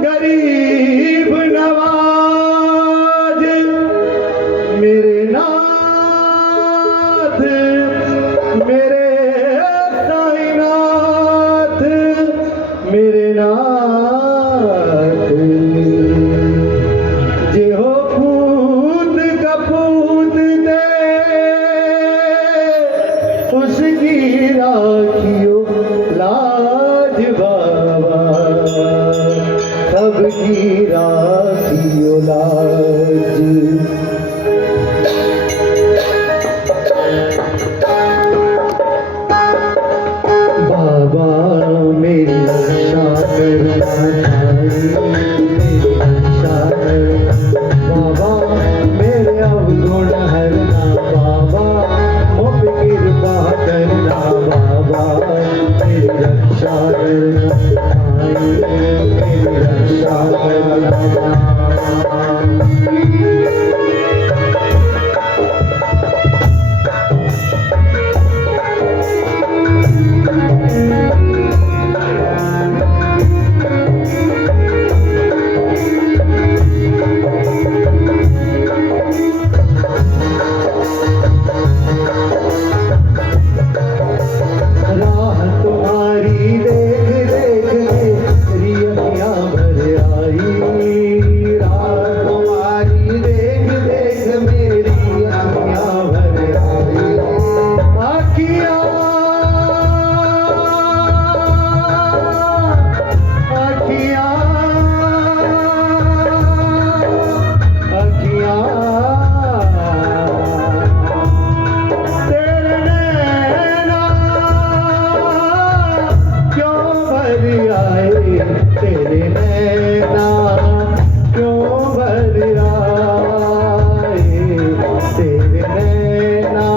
गरीब नवाज मेरे नाथ, मेरे साईनाथ, मेरे नाथ। जे हो पूत कपूत दे उसकी राखियो लाज बाबा, सबकी राखियो लाज। बाबा मेरी रक्षा करना बाबा, मेरे अवगुण हरना बाबा, मुझ कृपा करना बाबा, मेरी रक्षा करना, मेरी रक्षा करना। तेरे नैना क्यों भर आए, तेरे नैना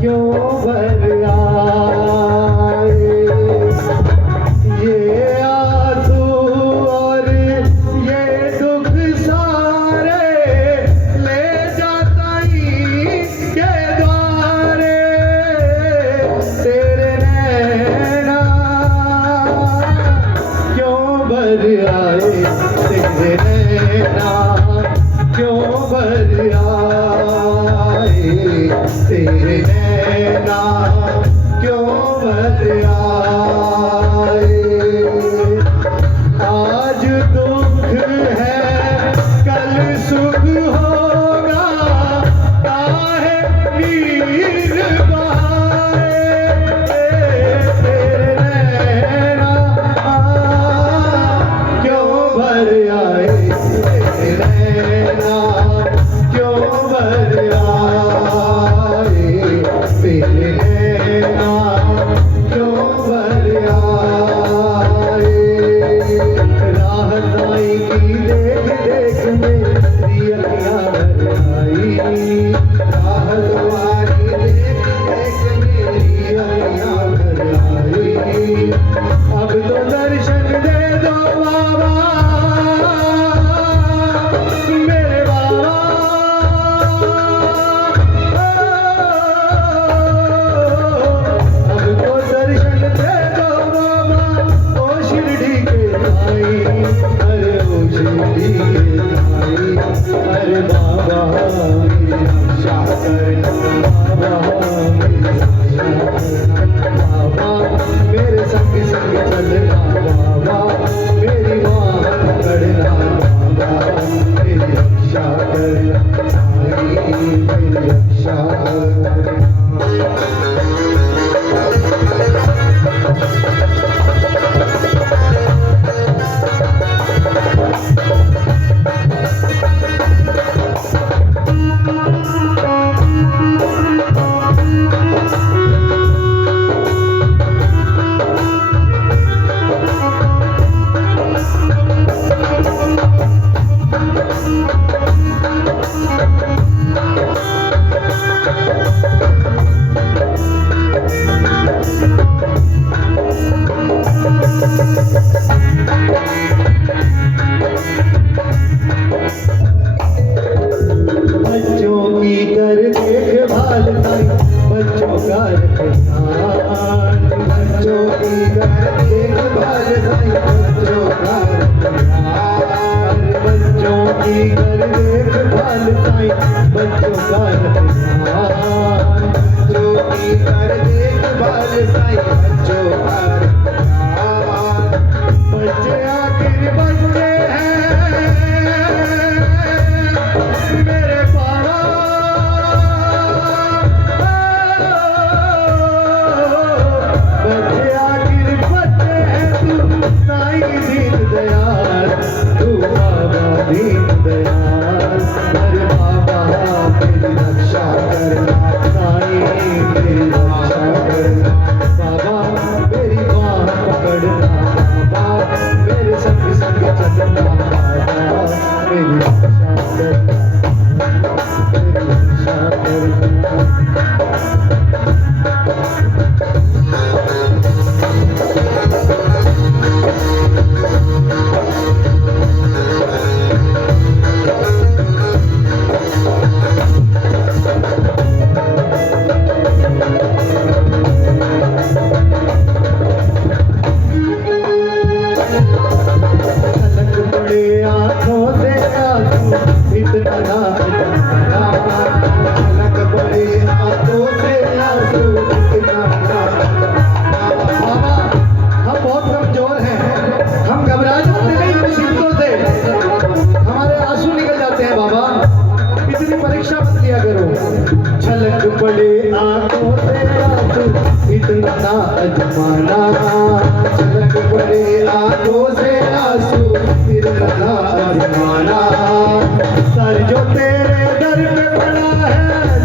क्यों भर आए। ये आंसू और ये दुख सारे ले जाता ही के द्वारे, तेरे नैना भर आए, तेरे नैना क्यों भर आए, तेरे नैना क्यों भर आए। आज दुख है कल सुख होगा, काहे नीर बहाए, तेरे नैना भर आए, तेरे नैना क्यों भर आए, तेरे नैना क्यों पड़े आंखों से आंसू इतना ना जमाना, छलक पड़े आंखों से आंसू इतना ना जमाना। बाबा हम बहुत कमजोर हैं, हम घबरा जाते नहीं मुसीबतों से, हमारे आंसू निकल जाते हैं बाबा, इतनी परीक्षा मत लिया करो। छलक पड़े आंखों से आंसू इतना ना जमाना, छलक पड़े आंखों से आंसू इतना ना जमाना। सर जो तेरे दर पे पड़ा है,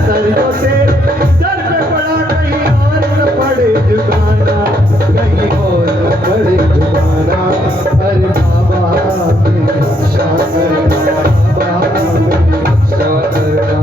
सर जो तेरे दर पे पड़ा, कहीं और न पड़े जुबाना, कहीं और न पड़े जुबाना। अरे बाबा मेरी रक्षा करना, बाबा मेरी रक्षा करना,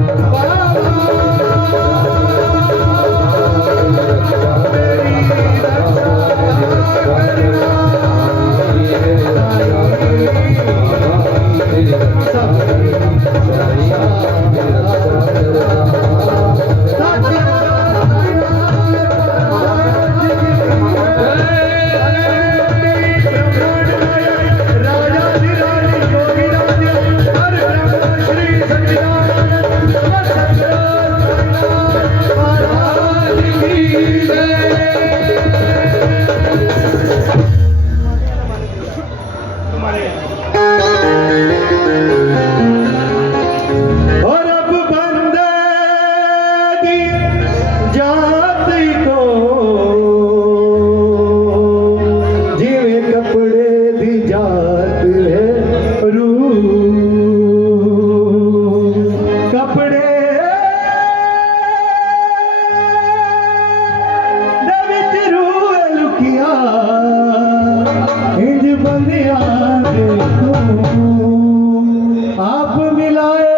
आप मिलाए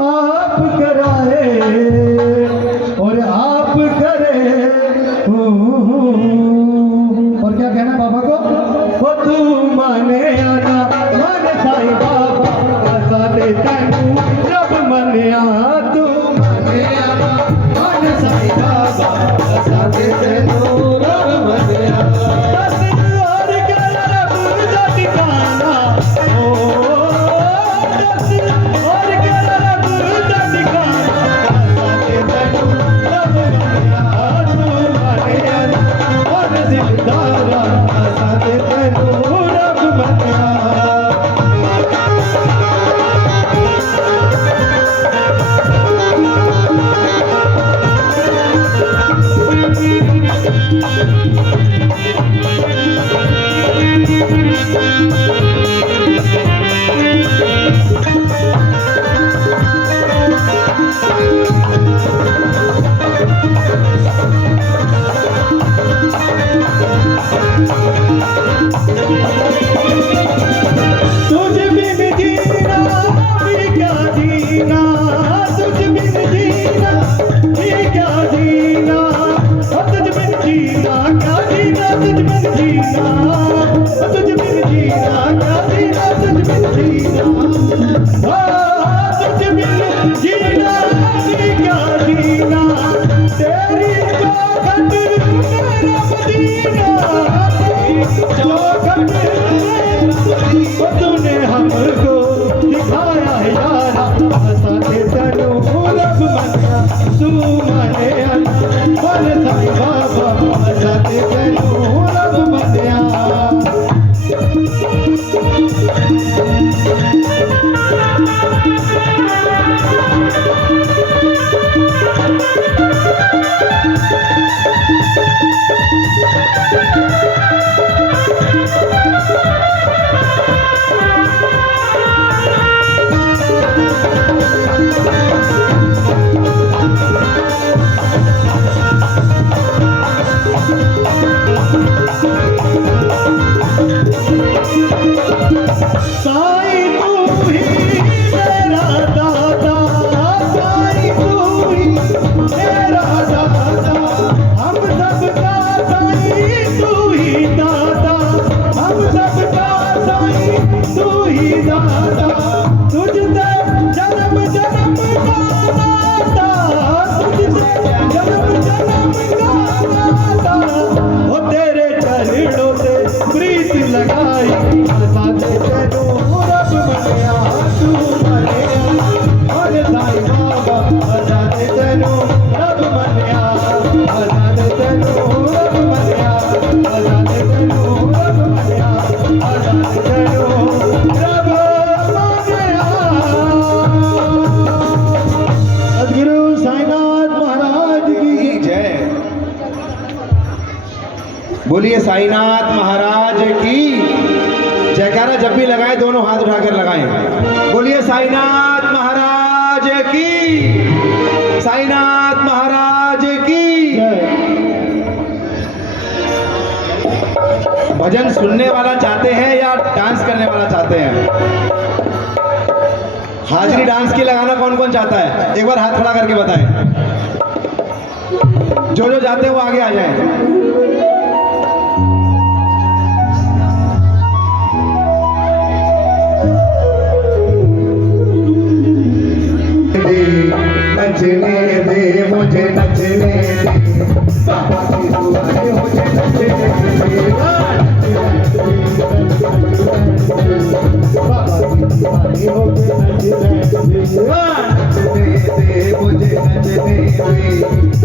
आप कराए और आप करे, और क्या कहना बाबा को, वो तू माने आना माने साईं बाबा ऐसा दे तैनू रब मनिया, तू माने आना माने साईं बाबा ऐसा दे तैनू रब मनिया। लगाई साथ तेनू जब भी लगाएं दोनों हाथ उठाकर लगाएं। बोलिए साईनाथ महाराज की, साईनाथ महाराज की। भजन सुनने वाला चाहते हैं या डांस करने वाला चाहते हैं? हाजिरी डांस की लगाना कौन कौन चाहता है? एक बार हाथ खड़ा करके बताएं। जो जो चाहते हैं वो आगे आ जाएं। नचने दे मुझे नचने दे, बाबा की दुआएं मुझे नचने दे, बाबा की दुआएं मुझे नचने दे, मुझे नचने दे,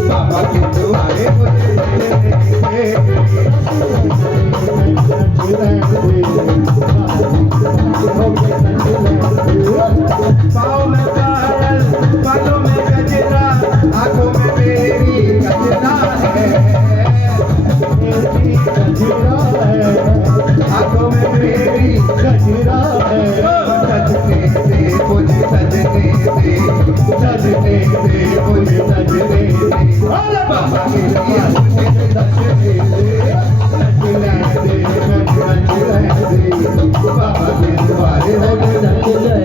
बाबा की दुआएं मुझे नचने दे। पाँव में पायल, बालों में गजरा, आंखों में मेरी गजरा है, मेरी गजरा है, आंखों में मेरी गजरा है। सजने दे मुझे सजने दे, सजने दे मुझे सजने दे, बाबा के लिए मुझे सजने दे, नचने दे मुझे नचने दे, बाबा के द्वारे मुझे नचने दे।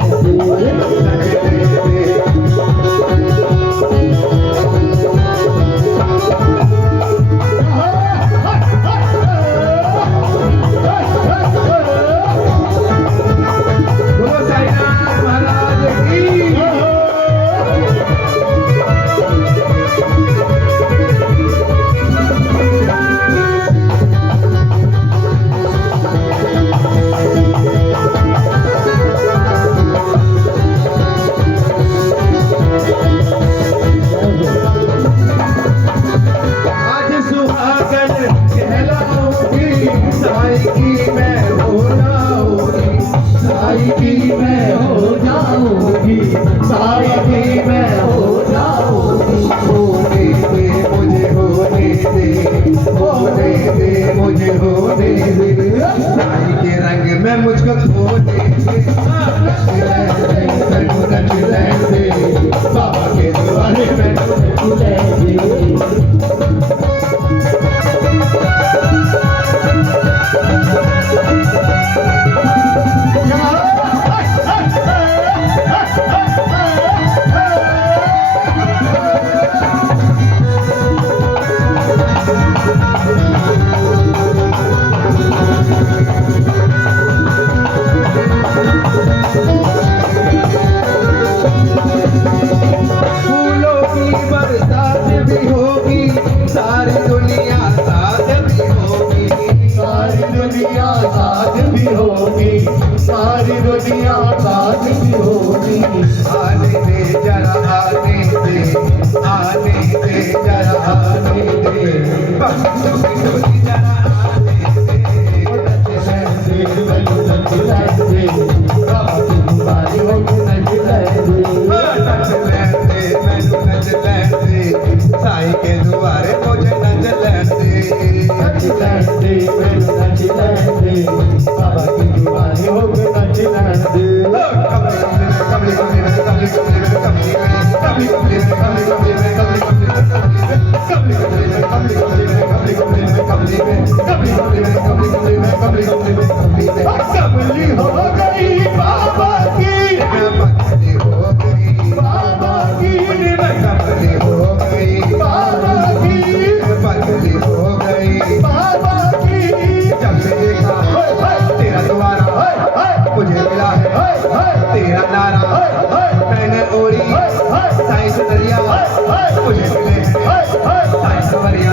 मुझको खोने दे, बाबा के द्वारे में सारी दुनिया साथ भी होगी। आने दे जरा आने दे, आने दे जरा आने दे, बच्चों की डोली जरा आने दे, नचने दे, बाबा की दुआरी हो नचने दे, नचने दे, साईं के दुआरे मुझे नचने दे, नचने दे, बाबा की दुआरी हो कमली हो गई बाबा की, पगली हो गई बाबा की, कमली हो गई बाबा की, पगली हो गई बाबा की। जब से देखा तेरा द्वारा मुझे मिला है तेरा नारा, मैंने ओढ़ी साईं सुंदरिया, मुझे मिले साईं सुंदरिया।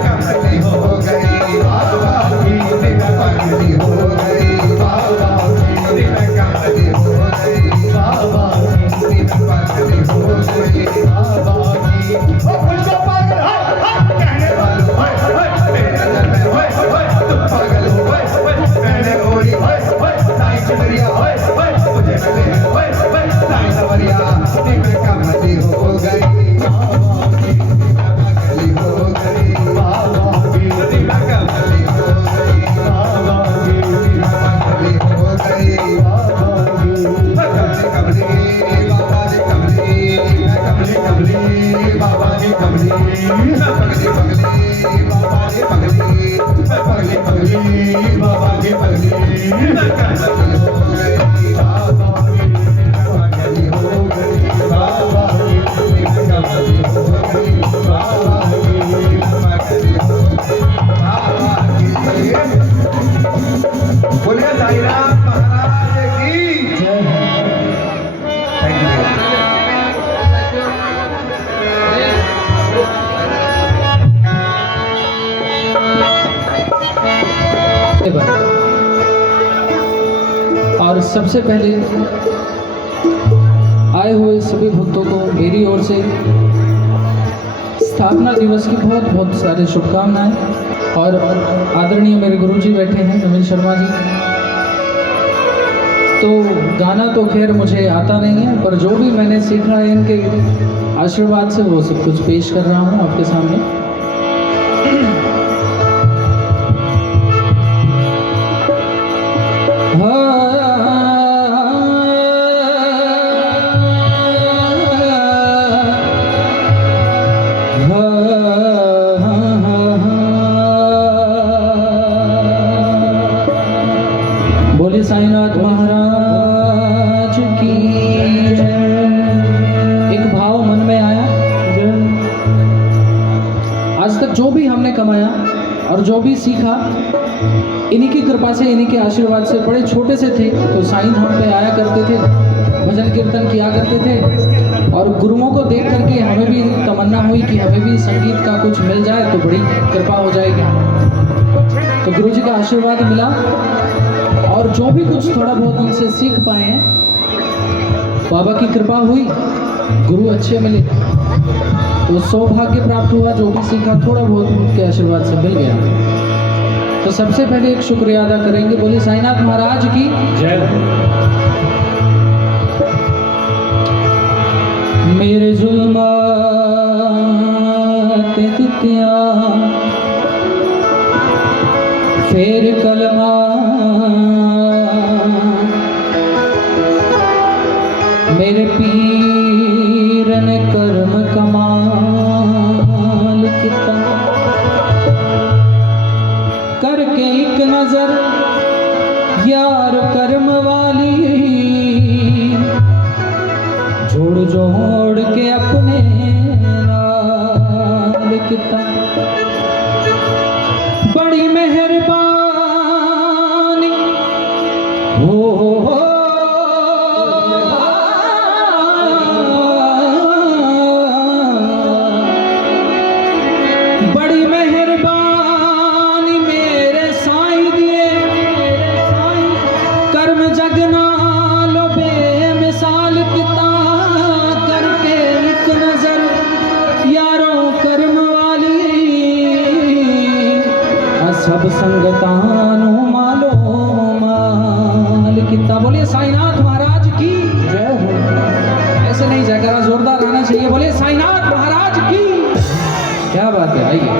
कमली हो गई बाबा की, पगली हो गई बाबा की, कमली हो गई बाबा की, पगली हो गई बाबा की। मुझको पागल कहने वालों मेरे अंदर में तुम पागल हो, मैंने ओढ़ी साईं सुंदरिया, मुझे मिले साईं सुंदरिया। कमली हो गई बाबा की, पगली हो गई बाबा की, कमली हो गई बाबा की, पगली हो पगली बाबा की पगली बोलिए साईनाथ महाराज की जय। Thank you. और सबसे पहले आए हुए सभी भक्तों को मेरी ओर से स्थापना दिवस की बहुत बहुत सारी शुभकामनाएं। और आदरणीय मेरे गुरुजी बैठे हैं नवीन शर्मा जी। तो गाना तो खैर मुझे आता नहीं है, पर जो भी मैंने सीखा है इनके आशीर्वाद से वो सब कुछ पेश कर रहा हूँ आपके सामने। बोले साईनाथ महाराज की जय। एक भाव मन में आया, आज तक जो भी हमने कमाया और जो भी सीखा इन्हीं की कृपा से, इन्हीं के आशीर्वाद से। बड़े छोटे से थे तो साईं धाम पे आया करते थे, भजन कीर्तन किया करते थे, और गुरुओं को देख करके हमें भी तमन्ना हुई कि हमें भी संगीत का कुछ मिल जाए तो बड़ी कृपा हो जाएगी। तो गुरु जी का आशीर्वाद मिला और जो भी कुछ थोड़ा बहुत उनसे सीख पाए हैं, बाबा की कृपा हुई, गुरु अच्छे मिले तो सौभाग्य प्राप्त हुआ। जो भी सीखा थोड़ा बहुत उनके आशीर्वाद से मिल गया। तो सबसे पहले एक शुक्रिया अदा करेंगे। बोले साईनाथ महाराज की जय। मेरे जुल्माते तितिया फेर कलमा मेरे पीर ने कर्म कमाल किता करके एक नजर यार कर्म वाली जोड़ जोड़ के अपने नाल किता बड़ी मेहरबानी हो बड़ी मेहरबानी मेरे साईं दिए कर्म जगना लो बेमिसाल किता करके एक नजर यारों कर्म वाली सब संगतानु मालो माल किता। बोलिए साईनाथ महाराज की जय हो। ऐसे नहीं जयकारा जोरदार आना चाहिए। बोलिए साईनाथ महाराज की। क्या बात है, आइए।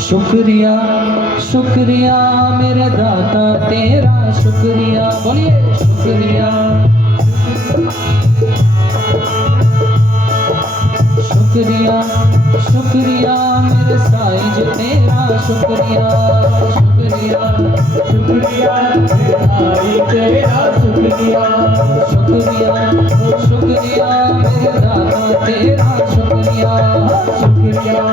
शुक्रिया शुक्रिया मेरे दाता तेरा शुक्रिया। बोलिए शुक्रिया शुक्रिया शुक्रिया मेरे साईं जी तेरा शुक्रिया। शुक्रिया शुक्रिया मेरे साईं तेरा शुक्रिया। शुक्रिया शुक्रिया मेरे दाता तेरा शुक्रिया। शुक्रिया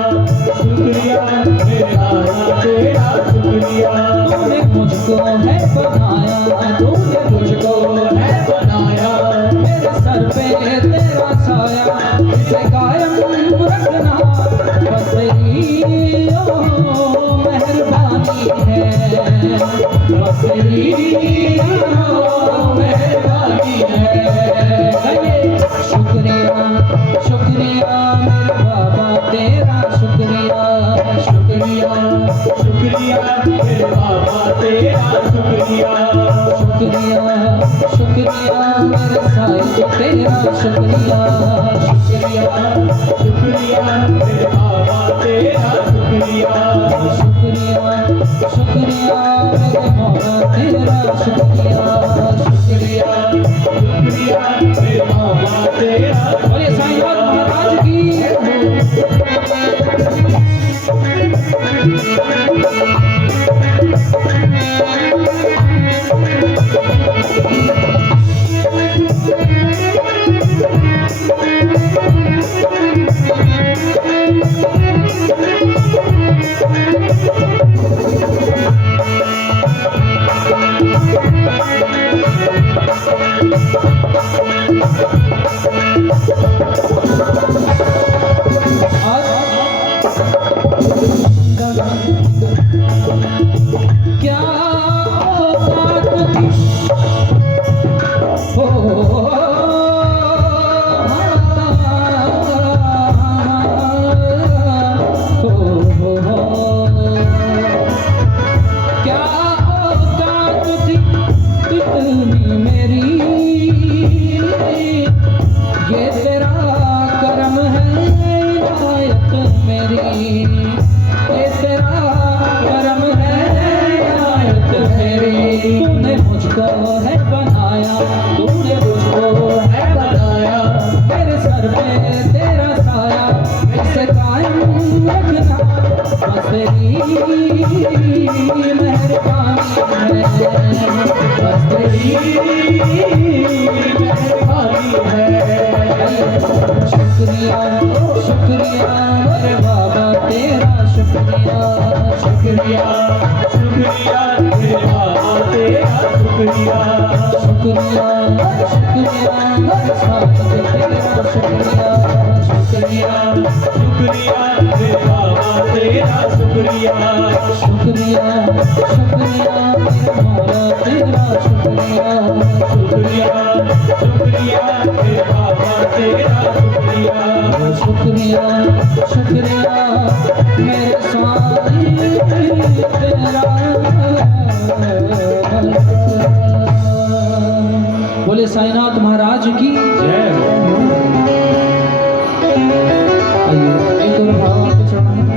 शुक्रिया मेरे दाता तेरा शुक्रिया। तूने मुझको है बनाया, तूने मुझको है बनाया, मेरे सर पे तेरा साया इसे कायम रखना बस तेरी मेहरबानी है। बस तेरी मेहरबानी है। शुक्रिया शुक्रिया मेरे बाबा तेरा शुक्रिया। शुक्रिया शुक्रिया मेरे बाबा तेरा शुक्रिया। शुक्रिया शुक्रिया मेरे साईं जी तेरा शुक्रिया। शुक्रिया शुक्रिया मेरे बाबा तेरा शुक्रिया। शुक्रिया शुक्रिया मेरे बाबा तेरा शुक्रिया। शुक्रिया शुक्रिया मेरे बाबा तेरा। बोलिए साईनाथ महाराज की। क्या औकात थी क्या औकात थी इतनी मेरी, ये तेरा करम है इनायत मेरी, ये तेरा करम है इनायत मेरी। तूने मुझको है बनाया, तूने मुझको है बनाया, मेरे सर पे तेरा साया ऐसे कायम रखना, बस तेरी मेहरबानी है, बस तेरी मेहरबानी है। शुक्रिया शुक्रिया मेरे बाबा तेरा शुक्रिया, शुक्रिया शुक्रिया मेरे बाबा तेरा शुक्रिया, शुक्रिया शुक्रिया मेरे साथ तेरा शुक्रिया, शुक्रिया शुक्रिया मेरे बाबा तेरा शुक्रिया, शुक्रिया शुक्रिया मेरे मौला तेरा शुक्रिया, शुक्रिया शुक्रिया मेरे बाबा तेरा शुक्रिया, शुक्रिया शुक्रिया मेरे साईं तेरा। बोले साईनाथ महाराज की जय। आइए एक और भाव आपको चढ़ाना है।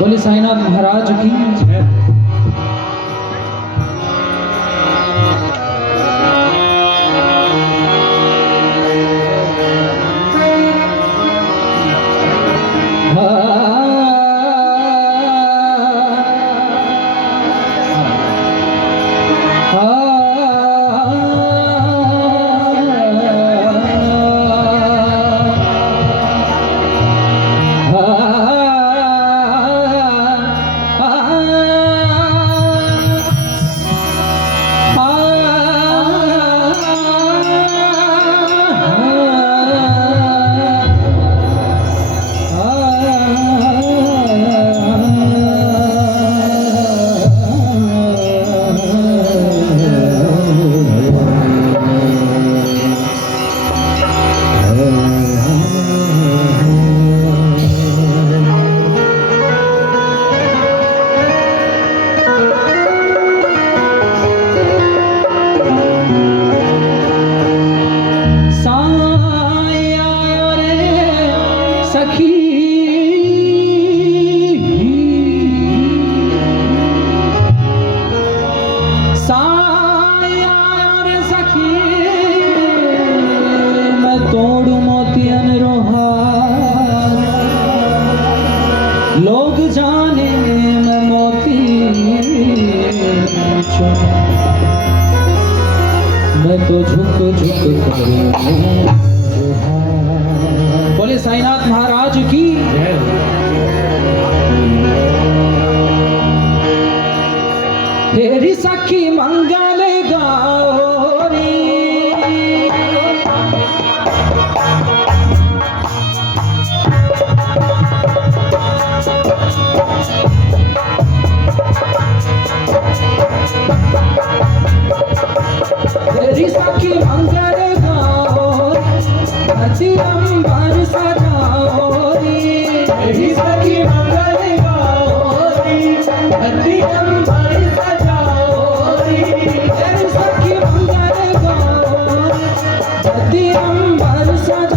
बोले साईनाथ महाराज की जय। लोग जाने मैं मोती मैं तो झुक झुक कर बोले साईनाथ महाराज की तेरी सखी मंगल गाओ रे तेरी सखी मंगल गाओ धरती अंबर सजाओ रे तेरी सखी मंगल गाओ रे धरती अंबर सजाओ रे तेरी सखी मंगल गाओ धरती अंबर सजाओ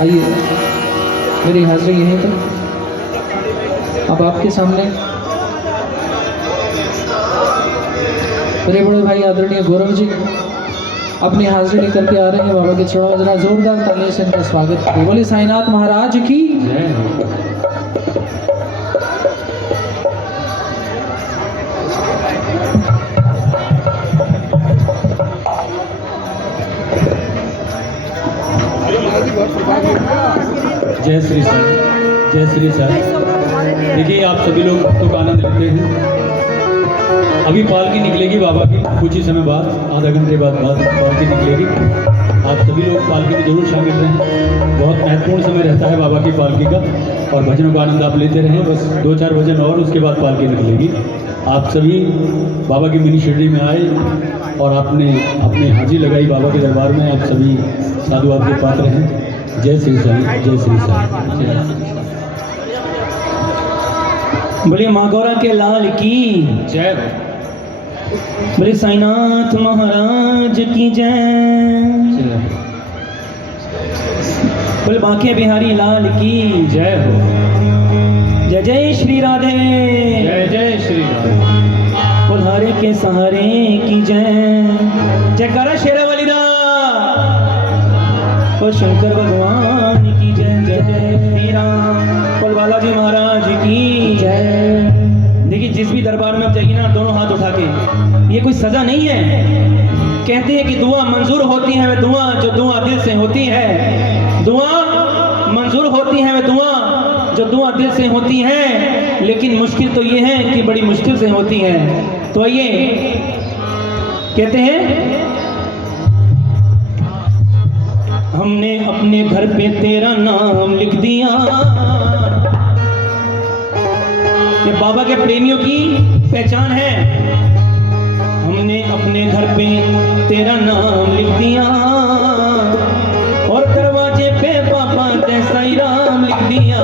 आइए मेरी हाजिरी यहीं तक। अब आपके सामने मेरे बड़े भाई आदरणीय गौरव जी अपनी हाजिरी लेकर के आ रहे हैं। बाबा के चरणों में जरा जोरदार तालियों से इनका स्वागत करें। बोले साईनाथ महाराज की जय। जय श्री साई, जय श्री साई। देखिए आप सभी लोग भक्तों का आनंद लेते हैं। अभी पालकी निकलेगी बाबा की कुछ ही समय बाद, आधा घंटे बाद पालकी निकलेगी। आप सभी लोग पालकी में जरूर शामिल रहें। बहुत महत्वपूर्ण समय रहता है बाबा की पालकी का, और भजनों का आनंद आप लेते रहें। बस 2-4 भजन और उसके बाद पालकी निकलेगी। आप सभी बाबा की मिनी शिरडी में आए और आपने अपनी हाजिरी लगाई बाबा के दरबार में। आप सभी साधु आपके पात्र हैं। जय श्री साई, जय श्री साई। बोलिए माँ गौरा के लाल की जय। बोले साईनाथ महाराज की जय। बोल बांके बिहारी लाल की जय हो। जय जय श्री राधे। जय जय श्री राम। बोल हरे के सहारे की जय। जयकारा शेरावाली दा। बोल शंकर भगवान की जय। जय जय श्री राम। बोल बालाजी महाराज की जय। देखिए जिस भी दरबार में आप जाइए ना, दोनों हाथ उठा के, ये कोई सजा नहीं है। कहते हैं कि दुआ मंजूर होती है वह दुआ जो दुआ दिल से होती है। दुआ मंजूर होती है वह दुआ जो दुआ दिल से होती है, लेकिन मुश्किल तो ये है कि बड़ी मुश्किल से होती है। तो आइए कहते हैं, हमने अपने घर पे तेरा नाम लिख दिया। ये बाबा के प्रेमियों की पहचान है। हमने अपने घर पे तेरा नाम लिख दिया और दरवाजे पे बाबा जैसा ही राम लिख दिया।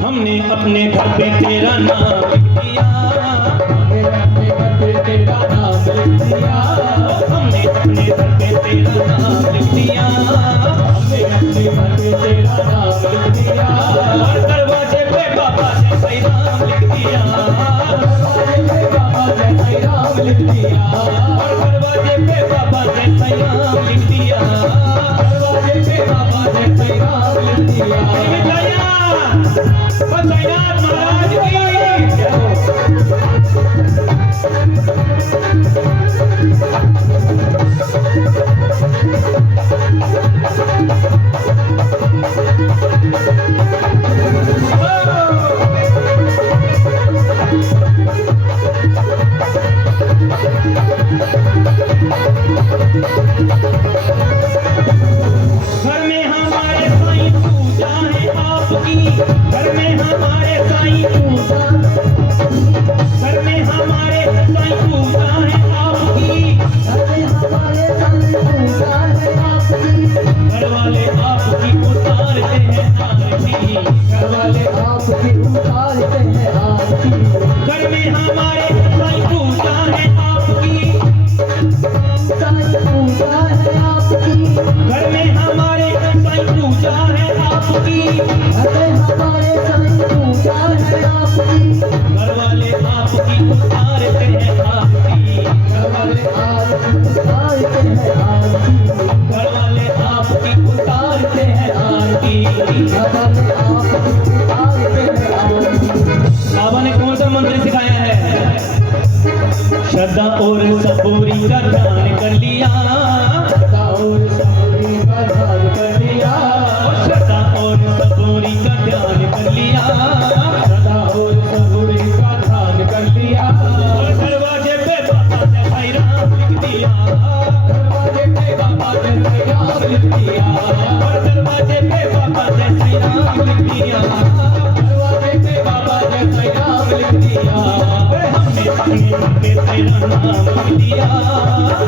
हमने अपने घर पे तेरा नाम लिख दिया। हमने अपने घर पे तेरा नाम लिख दिया। हमने अपने घर पे तेरा नाम लिख दिया। हमने अपने घर पे तेरा नाम लिख दिया और दरवाजे पे बाबा जैसा ही राम लिख दिया। दरवाजे पे बाबा जैसा ही राम लिख दिया और दरवाजे पे बाबा जैसा ही राम लिख दिया। दरवाजे पे बाबा जैसा ही राम लिख दिया। साईनाथ महाराज की जय घर में हमारे साईं पूजा है आपकी। घर में हमारे साईं पूजा। घर में हमारे साईं पूजा है आपकी। घर में हमारे साईं पूजा है आपकी। घर वाले आपकी उतारते हैं आरती। घर वाले आपकी उतारते हैं आरती। घर में हमारे साईं पूजा है आपकी। साईं पूजा है आपकी। घर में हमारे साईं पूजा है आपकी। घर में हमारे साईं पूजा है आपकी। घर वाले आपकी उतारते हैं आरती। घर वाले आपकी उतारते हैं आरती। घर वाले आपकी उतारते हैं आरती। घर वाले आपकी उतारते हैं आरती। बाबा ने कौन सा मंत्र सिखाया है? श्रद्धा और सबूरी का ध्यान कर लिया। श्रद्धा और सबूरी का ध्यान कर लिया। श्रद्धा और सबूरी का ध्यान कर लिया। श्रद्धा और सबूरी का ध्यान कर लिया और दरवाजे पे बाबा जैसा ही राम लिख दिया। दरवाजे पे बाबा जैसा ही राम लिख दिया और दरवाजे पे बाबा जैसा ही राम लिख दिया। दरवाजे पे बाबा जैसा ही राम लिख दिया। हमने अपने घर पे तेरा नाम लिख दिया।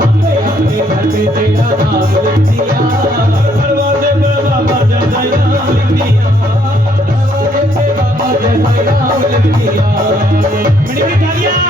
हमने अपने घर पे तेरा नाम लिख दिया। दरवाजे पे बाबा जैसा ही राम लिख दिया। दरवाजे पे बाबा जैसा ही राम लिख दिया। बड़ी बड़ी तालियां।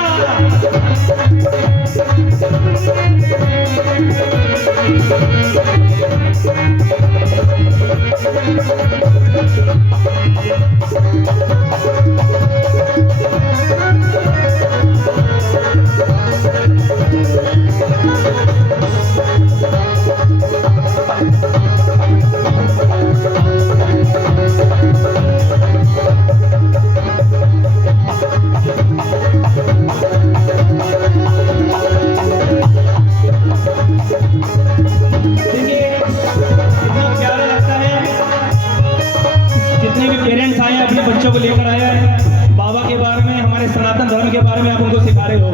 बच्चों को लेकर आया है बाबा के बारे में, हमारे सनातन धर्म के बारे में आप उनको सिखा रहे हो।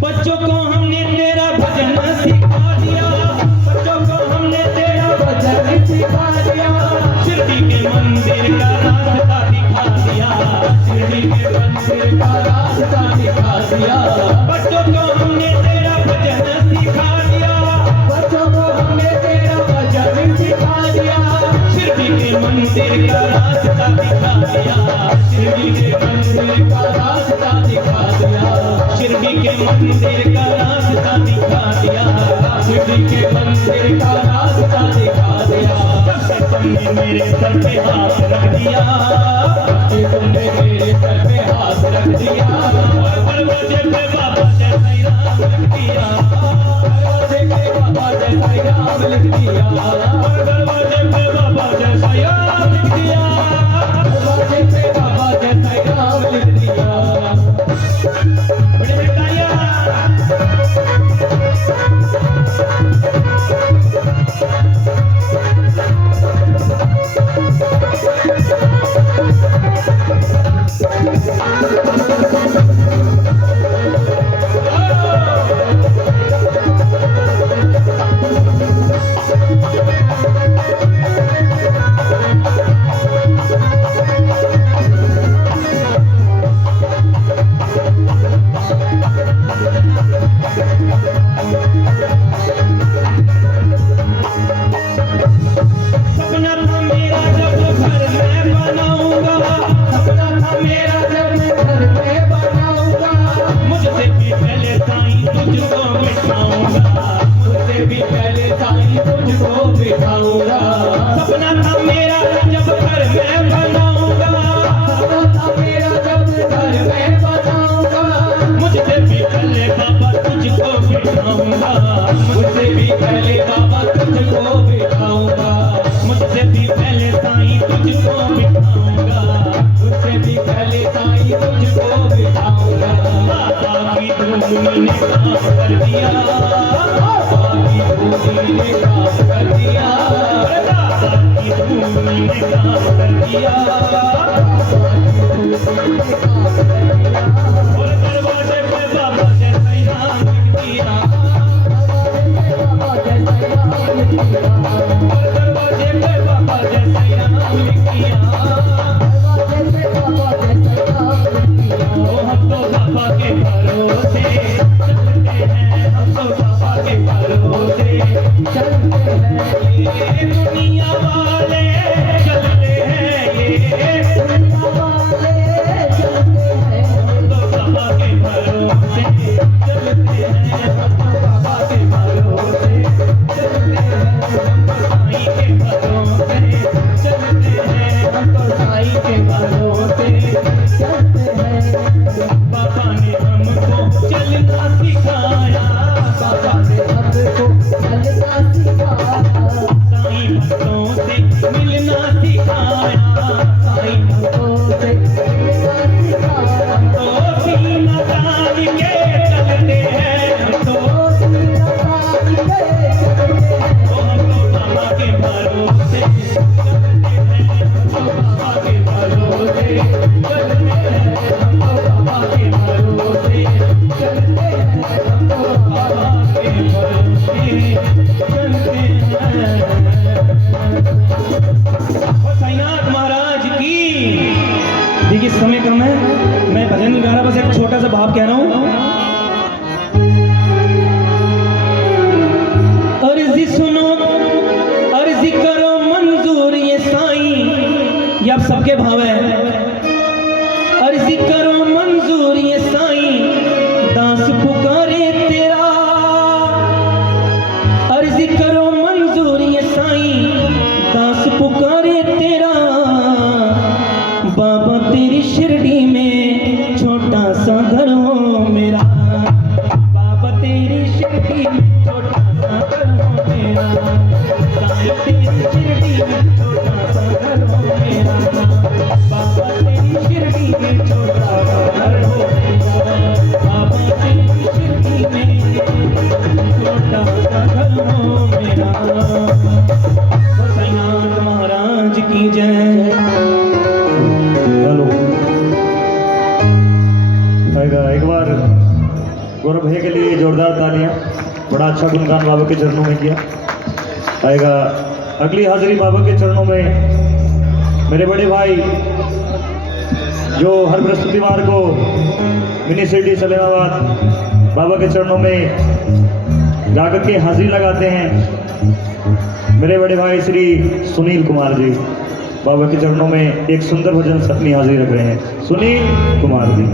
बच्चों को हमने तेरा भजन सिखा दिया। बच्चों को हमने तेरा भजन सिखा दिया। शिरडी के मंदिर का रास्ता दिखा दिया। शिरडी के मंदिर का रास्ता दिखा दिया। बच्चों को हमने तेरा भजन सिखा दिया। बच्चों को हमने तेरा भजन सिखा दिया। शिरडी के मंदिर मंदिर का रास्ता दिखा दिया, शिरडी के मंदिर का रास्ता दिखा दिया, शिरडी के मंदिर का रास्ता दिखा दिया, शिरडी के मंदिर का रास्ता दिखा दिया। तुमने मेरे सर पे हाथ रख दिया, तुमने मेरे सर पे हाथ रख दिया, और दरवाजे पे बाबा जय साईं राम लिख दिया, दरवाजे पे बाबा जय साईं राम लिख दिया, और दरवाजे पे बाबा जय साईं राम लिख दिया, दरवाजे पे बाबा जय साईं राम लिख दिया। बड़े बड़े तालियां। सपना था मेरा जब घर मैं बनाऊंगा, सपना था मेरा जब घर मैं बनाऊंगा, मुझसे भी पहले साईं तुझको बिठाऊंगा, मुझसे भी पहले साईं तुझको बिठाऊंगा। सपना था मेरा जब घर मैं बनाऊंगा, सपना था मेरा जब घर मैं बनाऊंगा, मुझसे भी पहले बाबा तुझको बिठाऊंगा, मुझसे भी पहले बाबा तुझको बिठाऊंगा, मुझसे भी पहले साईं तुझको बिठाऊंगा, मुझसे भी पहले साईं तुझको बिठाऊंगा। बाबा की धूनी ने काम कर दिया, बाबा की धूनी ने काम कर दिया, बाबा की धूनी ने काम कर दिया, और दरवाजे पे बाबा जय साईं राम लिख दिया, और दरवाजे पे बाबा जय साईं राम लिख दिया। ओ हम तो बाबा के भरोसे चलते हैं, हम तो बाबा के भरोसे चलते हैं, ये दुनिया वाले चलते हैं, ये दुनिया वाले चलते हैं, हम तो बाबा के भरोसे चलते हैं, हम तो बाबा के भरोसे चलते हैं, हम तो साईं के भरोसे चलते हैं, हम तो साईं के भरोसे चलते हैं। बाबा ने हमको चलना सिखाया, बाबा ने हमको चलना सिखाया, साईं भक्तों से मिलना सिखाया, साईं भक्तों से मिलना सिखाया। हम तो सीना तान के चलते हैं, हम तो सीना तान के चलते हैं, हम तो बाबा के भरोसे चलते हैं, हम तो बाबा के भरोसे चलते हैं, हम तो बाबा के भरोसे चलते हैं, हम तो बाबा के भरोसे चलते हैं। और साईंनाथ महाराज की। देखिए समय कम है, मैं भजन गा रहा, बस एक छोटा सा भाव कह रहा हूं। अर्जी सुनो, अर्जी करो मंजूर ये साईं, ये आप सबके भाव है। अर्जी करो मंजूर ये साईं, दास पुकारे तेरा, अर्जी करो मंजूर ये साईं, दास पुकारे तेरा, बाबा तेरी शिरडी में छोटा सा घर हो मेरा, बाबा तेरी शिरडी में छोटा सा घर हो मेरा, साईं तेरी शिरडी में छोटा सा घर हो मेरा, बाबा तेरी शिरडी में छोटा सा घर हो मेरा, बाबा तेरी शिरडी में छोटा सा घर हो मेरा। साईंनाथ महाराज की जय। हेलो, एक बार गौरव भैया के लिए जोरदार तालियां, बड़ा अच्छा गुणगान बाबा के चरणों में किया। आएगा अगली हाजिरी बाबा के चरणों में मेरे बड़े भाई जो हर बृहस्पतिवार को मिनी सिटी सलेमाबाद बाबा के चरणों में जाकर के हाजिरी लगाते हैं, मेरे बड़े भाई श्री सुनील कुमार जी। बाबा के चरणों में एक सुंदर भजन से अपनी हाजिरी रख रहे हैं। सुनील कुमार जी।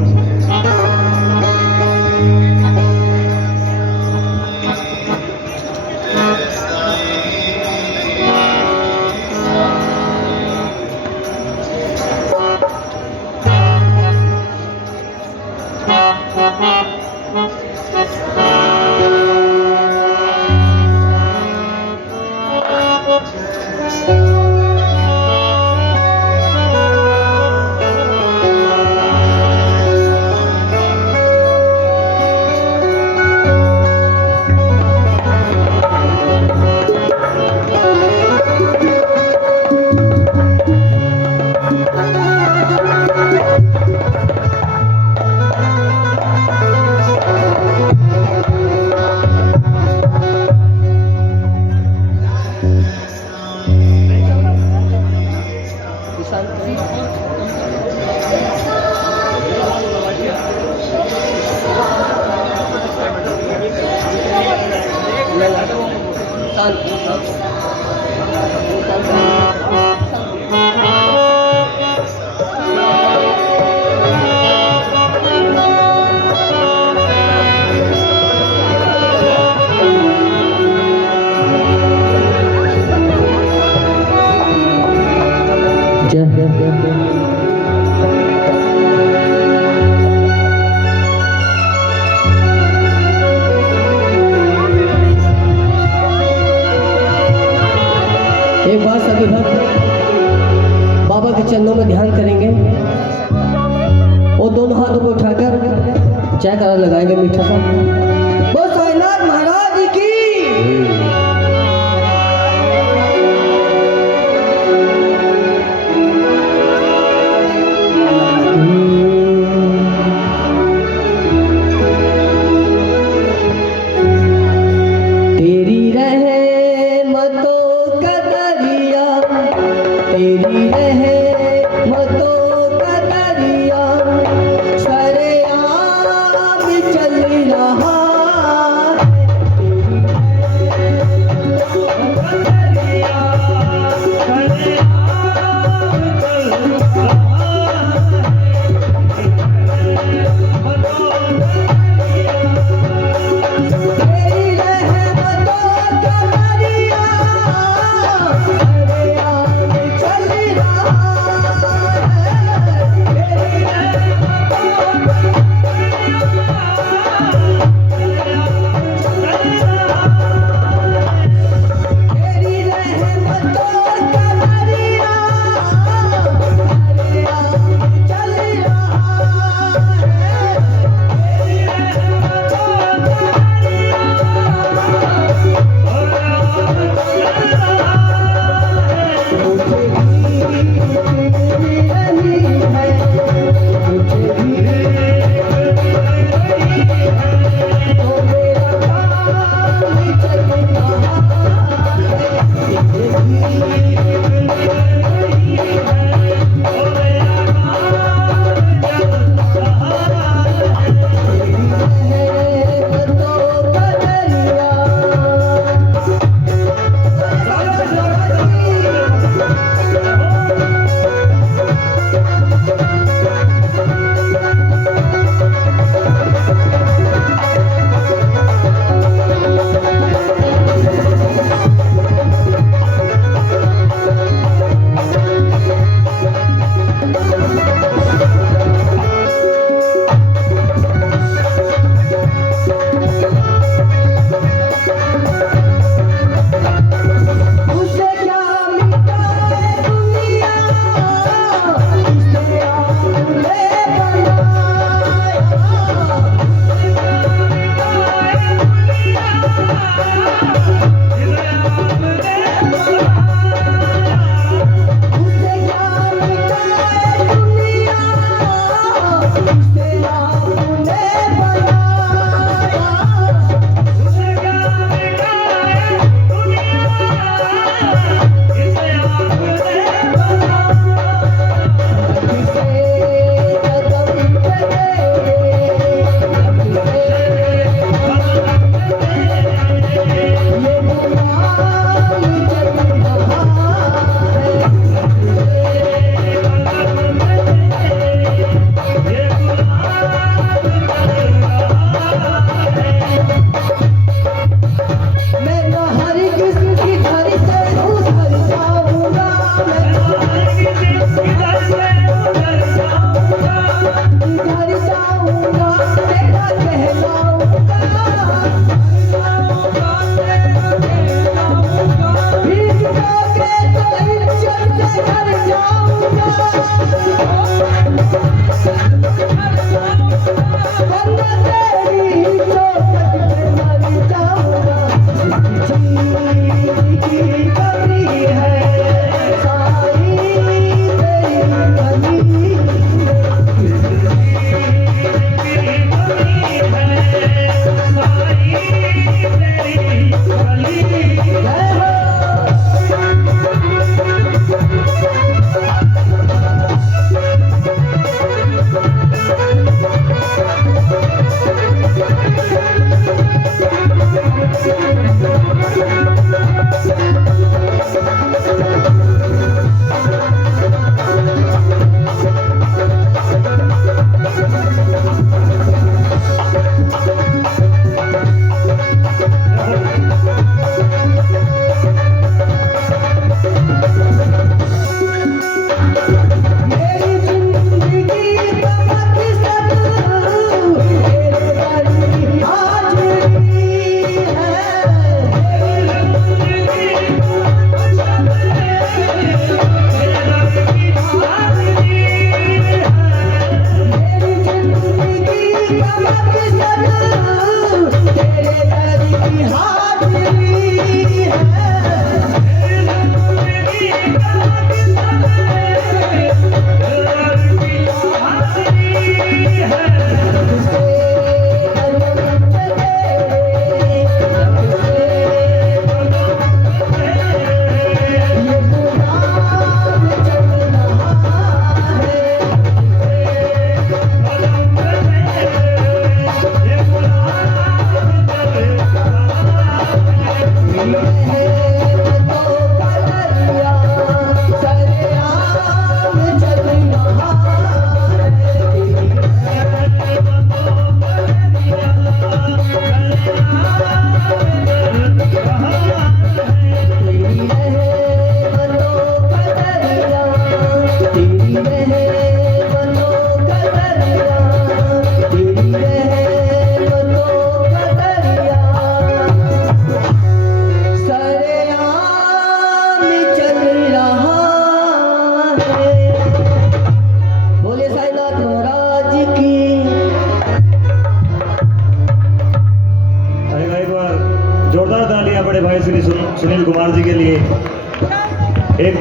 एक बार सभी भक्त बाबा के चरणों में ध्यान करेंगे और दोनों हाथों को उठाकर जयकारा लगाएंगे मीठा सा। बोल साईनाथ महाराज की। तेरी रहमतों का दरिया, तेरी रहमतों का दरिया सरेआम चल रहा है। तेरी रहमतों का दरिया सरेआम चल रहा तेरी रहमतों का दरिया सरेआम चल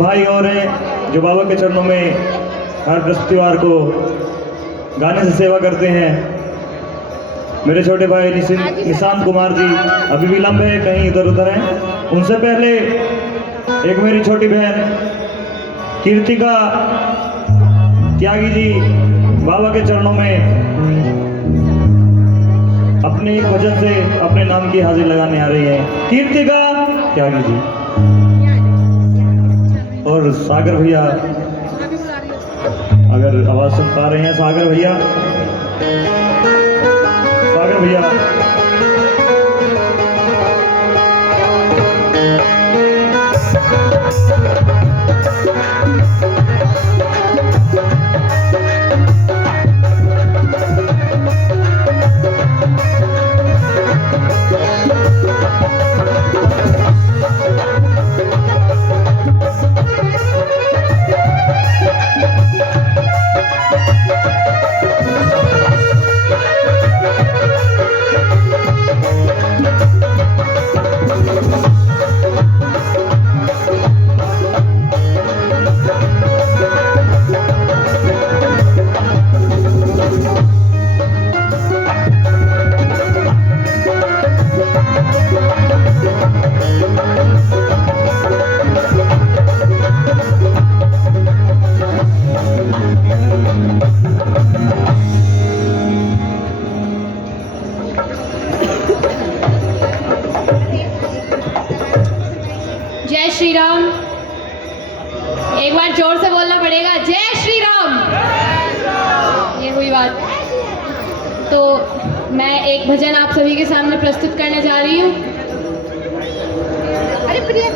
भाई और हैं जो बाबा के चरणों में हर बृहस्पतिवार को गाने से सेवा करते हैं। मेरे छोटे भाई निशांत कुमार जी अभी विलंब है, कहीं इधर उधर हैं। उनसे पहले एक मेरी छोटी बहन कीर्तिका त्यागी जी बाबा के चरणों में अपने एक वजह से अपने नाम की हाजिर लगाने आ रही हैं। कीर्तिका त्यागी जी और सागर भैया, अगर आवाज सुन पा रहे हैं सागर भैया, सागर भैया जय श्री राम। एक बार जोर से बोलना पड़ेगा, जय श्री राम। ये हुई बात। तो मैं एक भजन आप सभी के सामने प्रस्तुत करने जा रही हूँ। अरे प्रिया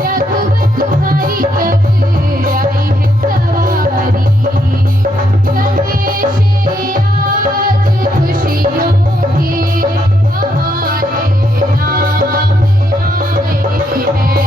रघुवर तुम्हारी कब आई है सवारी गणेश आज खुशियों के हमारे नाम आए हैं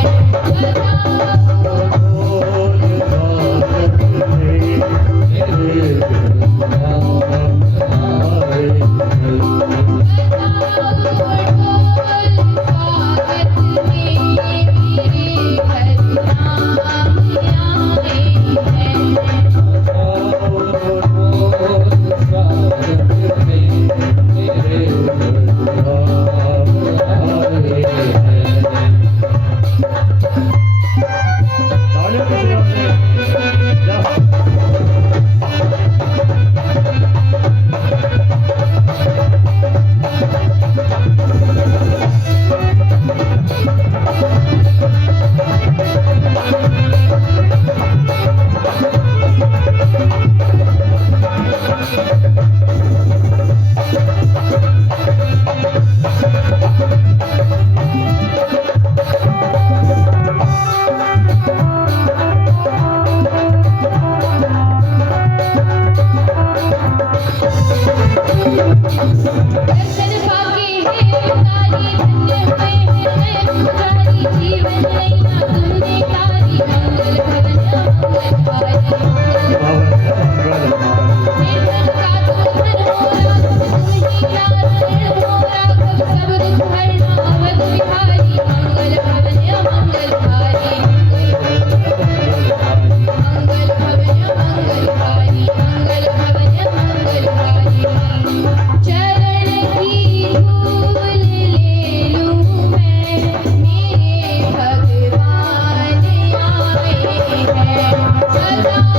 दर्शन पाके है तारी धन्य हुए हैं पुजारी जीवन नैया तुमने तारी मंगल भवन मंगल निर्धन का तू धन मोरा तुम ही नारायण मोरा कब सब दुख हरना अवध बिहारी मंगल भवन मंगल हारी मंगल भवन मंगल हारी मंगल भवन मंगल हारी चरण की धूल ले लूं मैं मेरे भगवान आए हैं सजाओ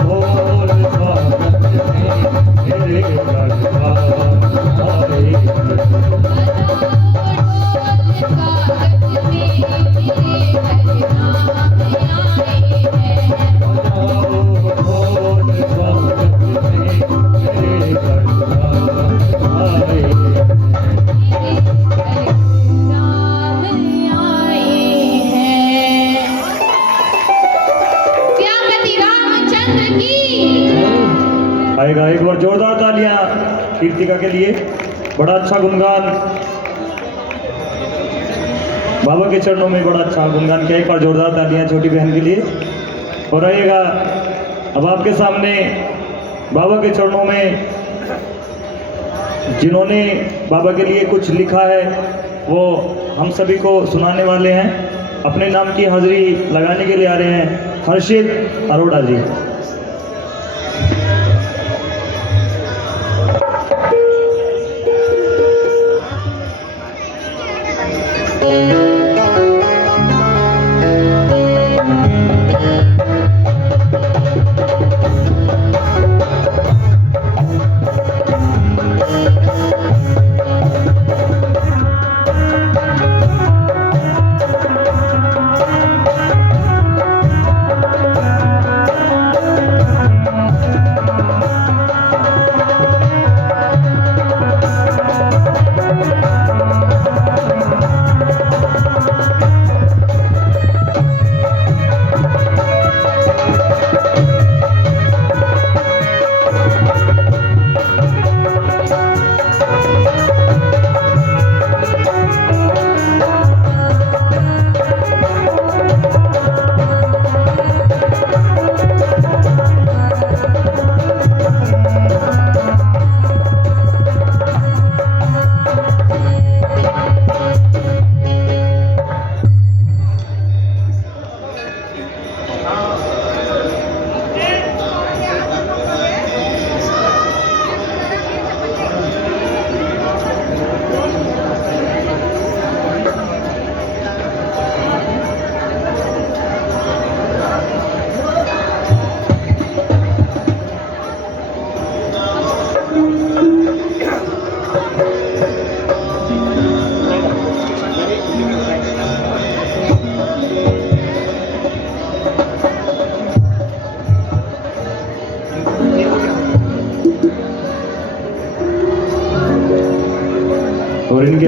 ढोल स्वागत आएगा। एक बार जोरदार तालियां कीर्तिका के लिए। बड़ा अच्छा गुणगान बाबा के चरणों में, बड़ा अच्छा गुणगान किया। एक बार जोरदार तालियां छोटी बहन के लिए। और आइएगा अब आपके सामने बाबा के चरणों में जिन्होंने बाबा के लिए कुछ लिखा है वो हम सभी को सुनाने वाले हैं। अपने नाम की हाजिरी लगाने के लिए आ रहे हैं हर्षित अरोड़ा जी।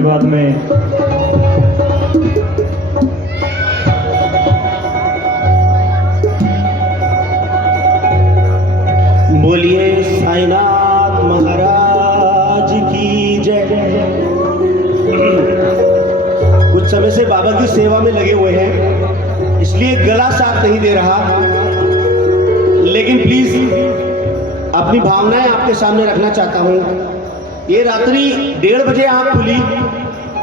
बाद में बोलिए साईनाथ महाराज की जय। कुछ समय से बाबा की सेवा में लगे हुए हैं, इसलिए गला साफ नहीं दे रहा, लेकिन प्लीज अपनी भावनाएं आपके सामने रखना चाहता हूं। ये रात्रि 1:30 बजे आँख खुली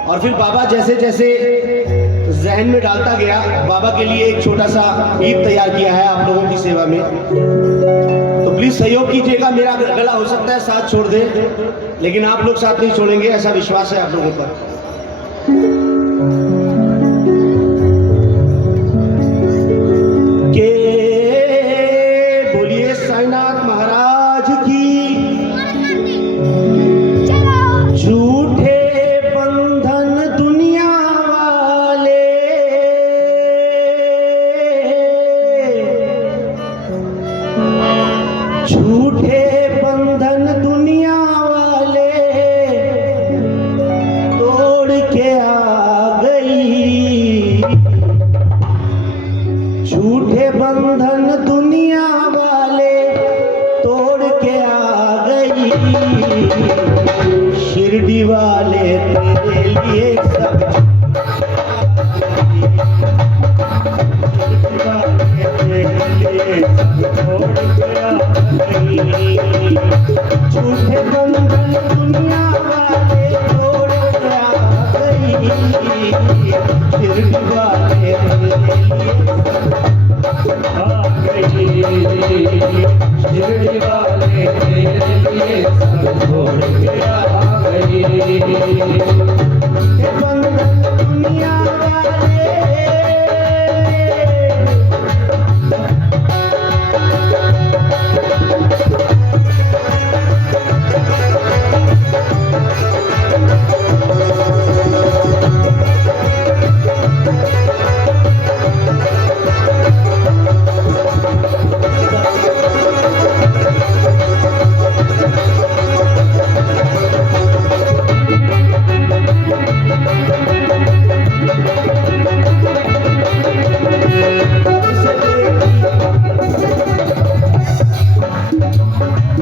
और फिर बाबा जैसे जैसे जहन में डालता गया, बाबा के लिए एक छोटा सा गीत तैयार किया है आप लोगों की सेवा में, तो प्लीज सहयोग कीजिएगा। मेरा गला हो सकता है साथ छोड़ दे, लेकिन आप लोग साथ नहीं छोड़ेंगे, ऐसा विश्वास है आप लोगों पर। के बोलिए साईनाथ महाराज की। झूठे बंधन दुनिया वाले, झूठे बंधन दुनिया वाले तोड़ के आ गई। झूठे बंधन दुनिया वाले तोड़ के आ गई। शिरडी वाले तेरे लिए सब झूठे बंधन दुनिया वाले तोड़ के आ गई। शिरडी वाले शिरडी वाले तेरे लिए सब छोड़ के आ गई। बंधन दुनिया वाले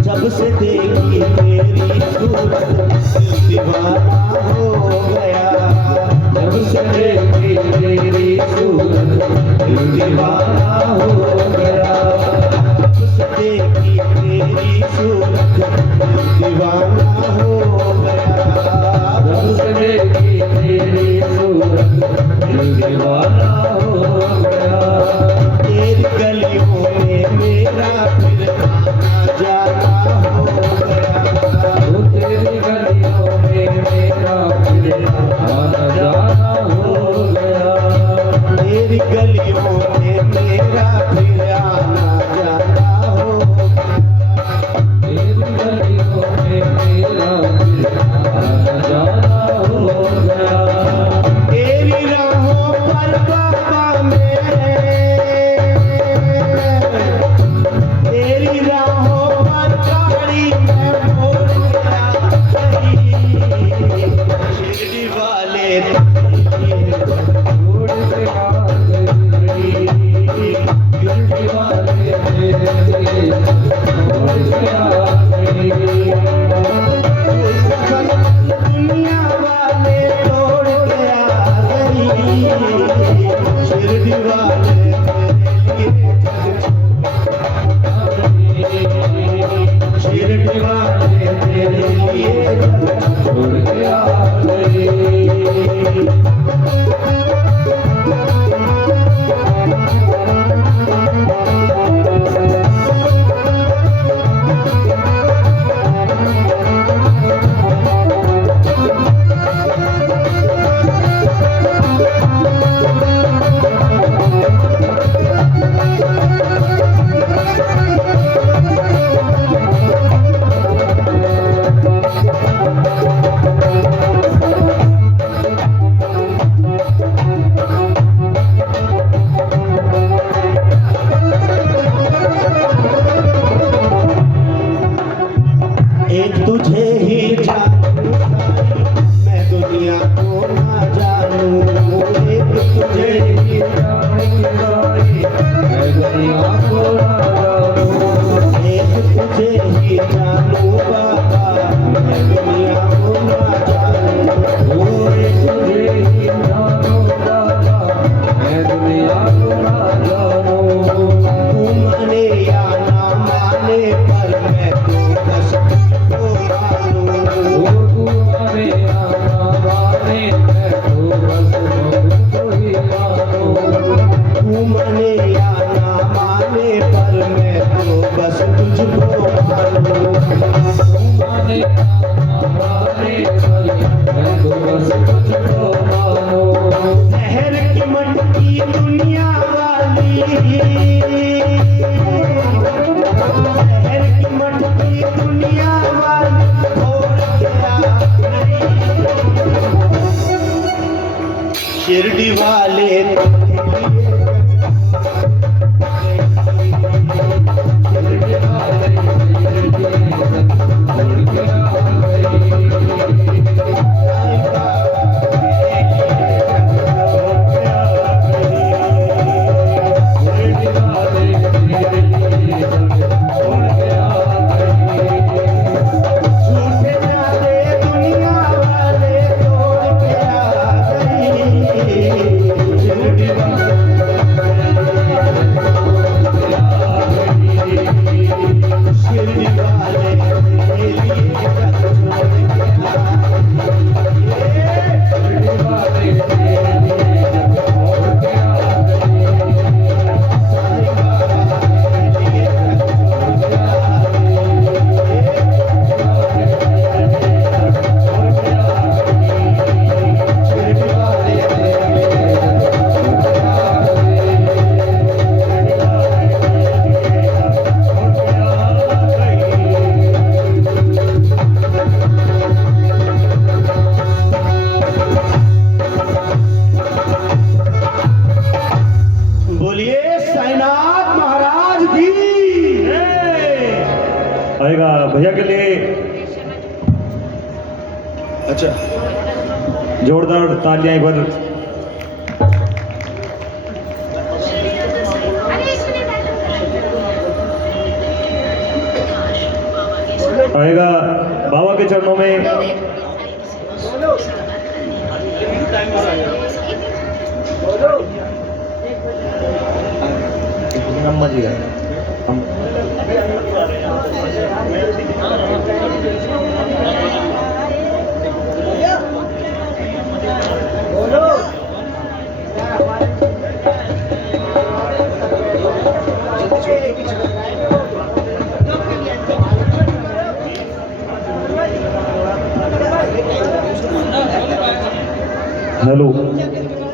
जब से देखी तेरी सूरत दीवाना हो गया। जब से देखी तेरी सूरत दीवाना हो गया। जब से देखी तेरी सूरत दीवाना हो गया। जब से देखी तेरी सूरत दीवाना हो गया। तेरी गलियों में मेरा फिर आना जाना हो गया। वो तेरी गलियों में मेरा फिर आना जाना हो गया। तेरी गलियों में मेरा फिर आना जाना हो गया। तेरी गलियों में मेरा फिर आना जाना हो गया। तेरी राहों पर बाबा में, तेरी राहों पर गाड़ी में मोड़ गया कहीं। शिरडी वाले छोड़ के आ गई। शिरडी वाले तेरे लिए छोड़ के आ गई। दुनिया वाले तोड़ के आ गई। शिरडी वाले शिरडी वाले तेरे लिए छोड़ के आ गई। शिरडी वाले आएगा भैया के लिए अच्छा जोरदार तालियां एक बार। आएगा बाबा के चरणों में अम्मा जी हम हेलो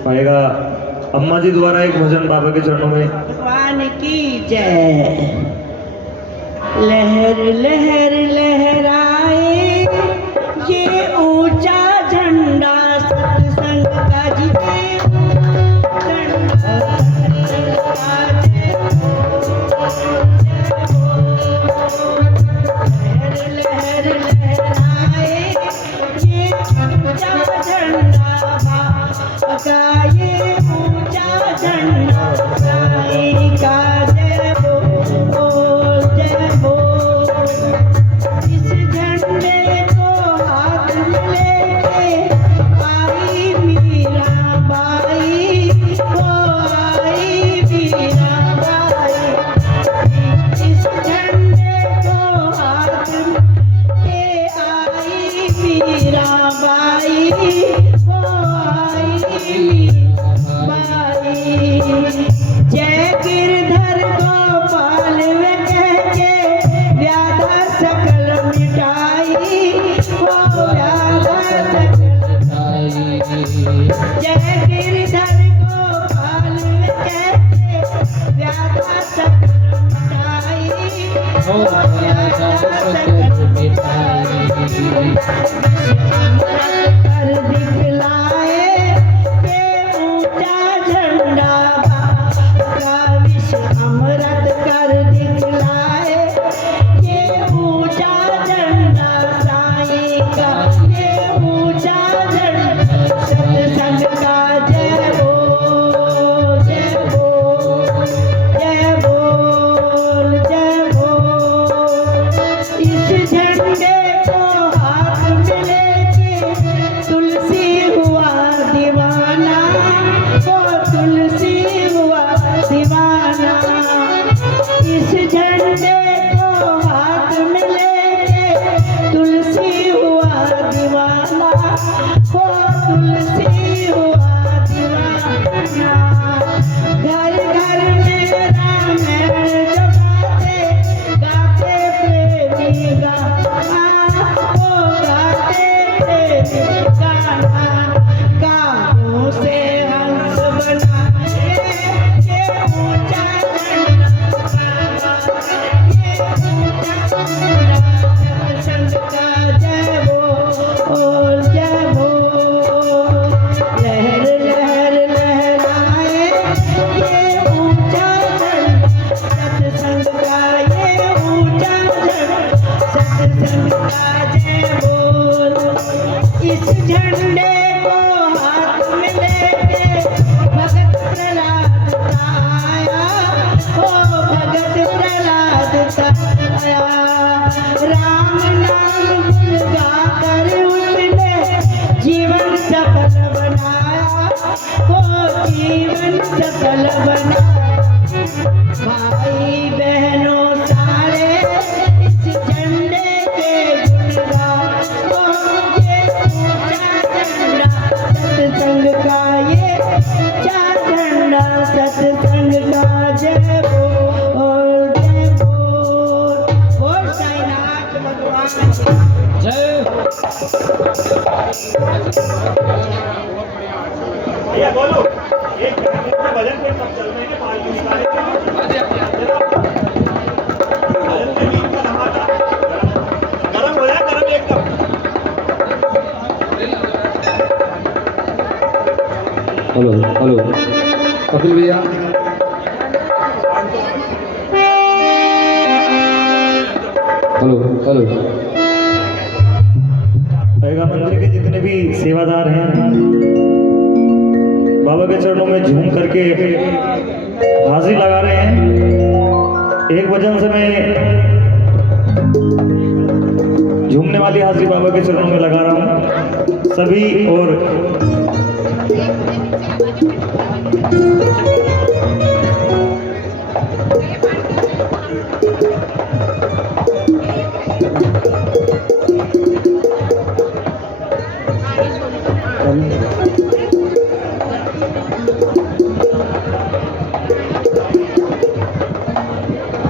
आएगा अम्मा जी द्वारा एक भजन बाबा के चरणों में। भगवान की जय। लहर लहर लहराए ये ऊंचा झंडा सत्संग का जिसे झंडा लहर लहर लहराए ये ऊंचा झंडा का ये ऊंचा झंडा साईं का जय बोल जय बोल। इस झंडे को हाथ में लेके आई मीरा बाई बना भाई बहनों सारे इस झंडे के गुणगान वो मुझे ऊंचा झंडा सत्संग का ये ऊंचा झंडा सत्संग का जय बोल साईनाथ भगवान जय भैया बोलो एक भजन पे सब चल रहे हैं पालकी निकाले भजन के बीच में धमाका गरम हो जाए गरम एकदम हेलो हेलो कपिल भैया हेलो हेलो आएगा मंदिर के जितने भी सेवादार हैं बाबा के चरणों में झूम करके हाजिरी लगा रहे हैं। एक भजन से मैं झूमने वाली हाजिरी बाबा के चरणों में लगा रहा हूँ सभी और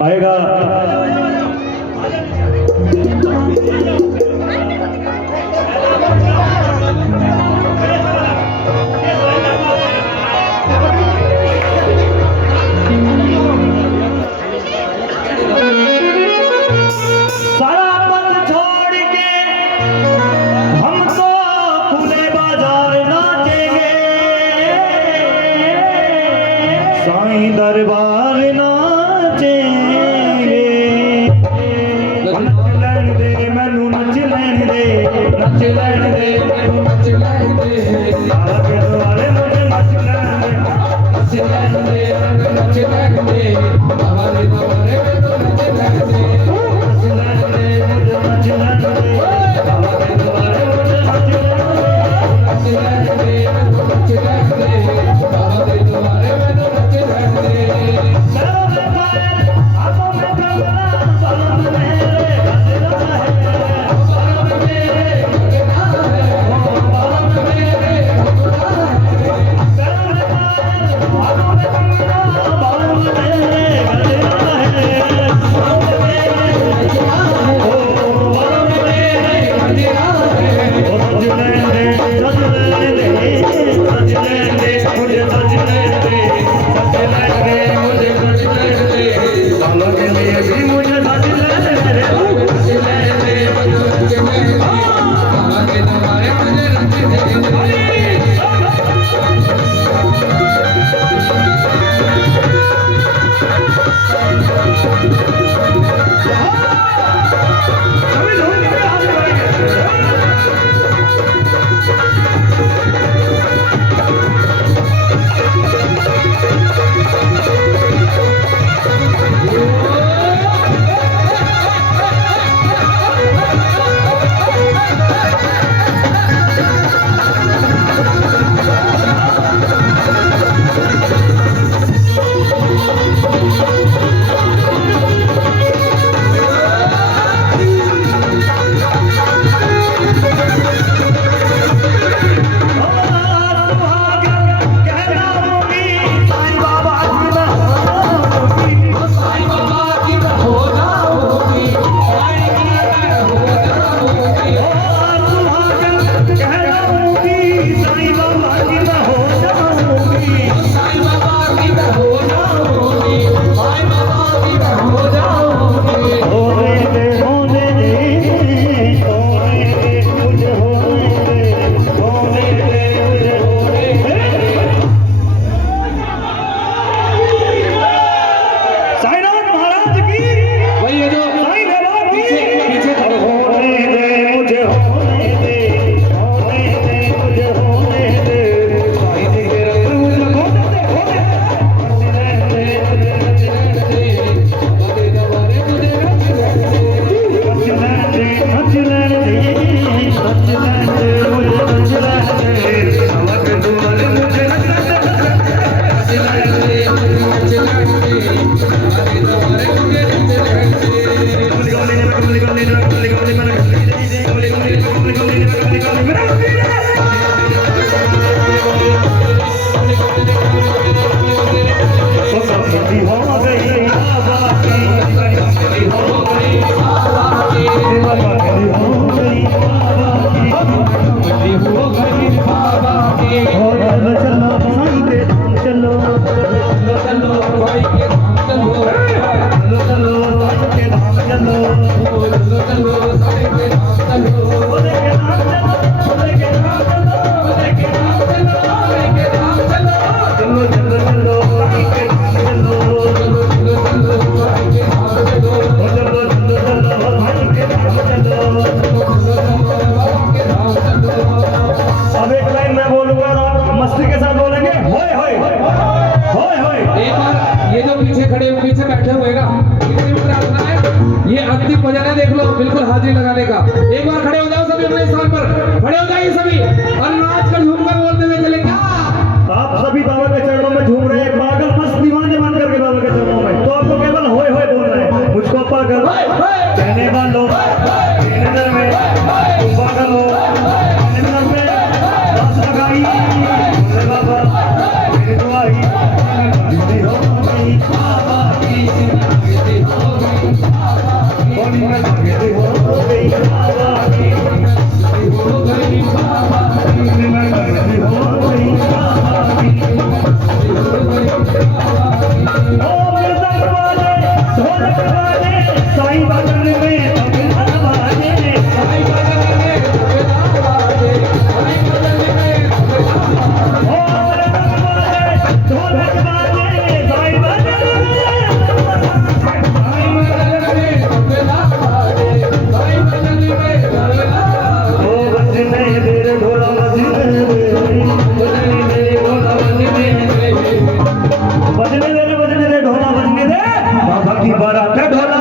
आएगा सारा पद छोड़ के हम तो खुले बाजार नाचेंगे साईं दरबार नाचेंगे नच लैन दे मैनू नच लैन दे नच लैन दे मैनू नच लैन दे बाबा के द्वारे मुझे नच लैन दे नच लैन दे नच लैन दे बाबा के द्वारे मुझे नच लैन दे नच लैन दे मुझे नच लैन दे बाबा के द्वारे मुझे नच लैन दे नच लैन दे मुझे नच लैन दे बाबा के द्वारे मुझे नच लैन दे सरों में फायर आंखों में कंगना बालों में मेरे गजरा है बालों में मेरे गजरा है बालों में मेरे गजरा है सरों में फायर आंखों में कंगना बालों में मेरे से बैठे हुए ना, इनकी प्रार्थना है। ये अंतिम भजन है, देख लो, बिल्कुल हाजिरी लगाने का। एक बार खड़े हो जाओ सभी अपने स्थान पर, खड़े हो जाइए सभी और नाच कर झूमकर बोलते हुए चलेंगे। आप सभी बाबा के चरणों में झूम रहे हैं, पागल मस्त दीवाने बन करके बाबा के चरणों में। तो आपको केवल होए होए बोलना है, मुझको पागल कहने वालों मेरे नजर में तुम पागल हो, मेरे नजर में बस लगाई बोले बाबा मेरी दुआई जिंदगी हो गई बाबा की जिंदगी हो गई बाबा की जिंदगी हो गई बाबा की जिंदगी हो गई बाबा की जिंदगी हो गई बाबा ओ मृदंग वाले ढोलक वाले साईं बाबा में तबला वाले साईं बाबा में तबला वाले साईं बाबा में तबला ओ मृदंग वाले ढोलक वाले साईं बाबा में तबला वाले साईं बाबा में तबला ओ बजने मेरे ढोला बजने मेरे ढोला बजने दे ढोला बजने दे बाबा की बारात है ढोला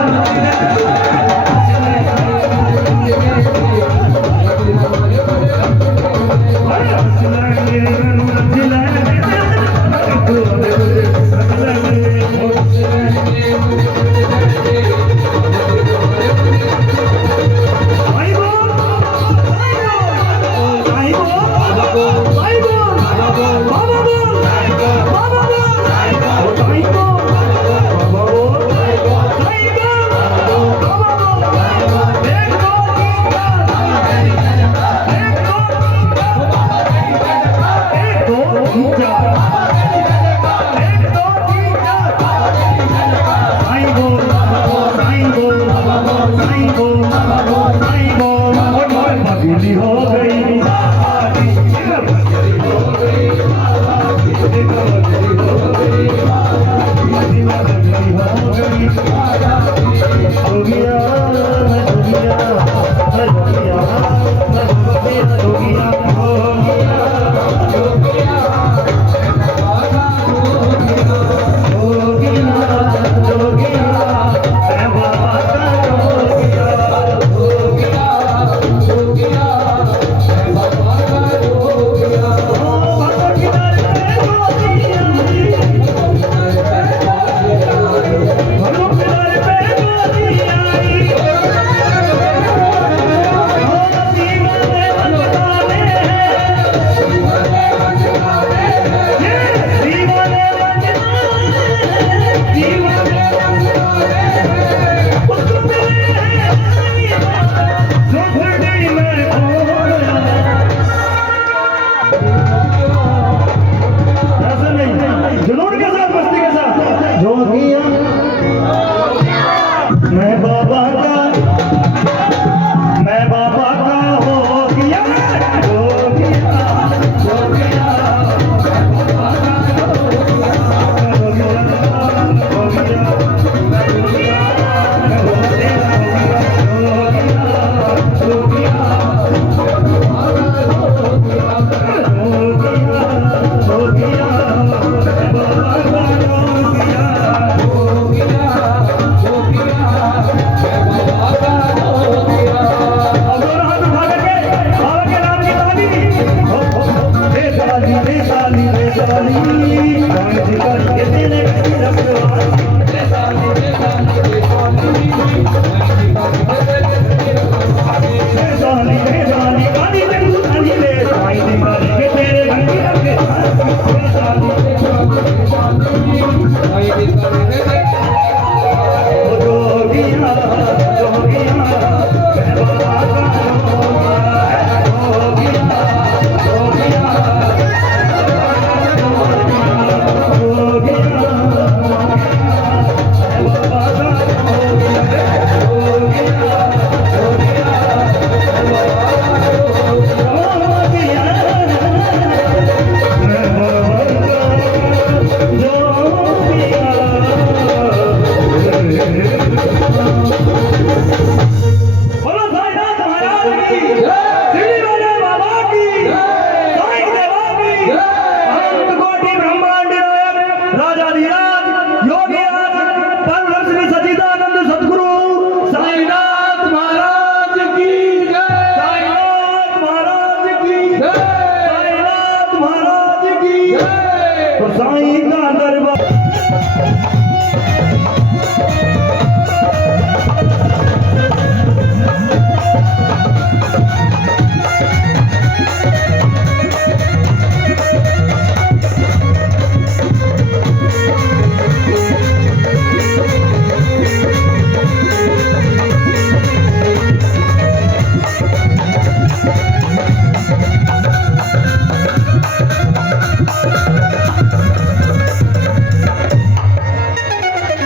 साईं का दरबार।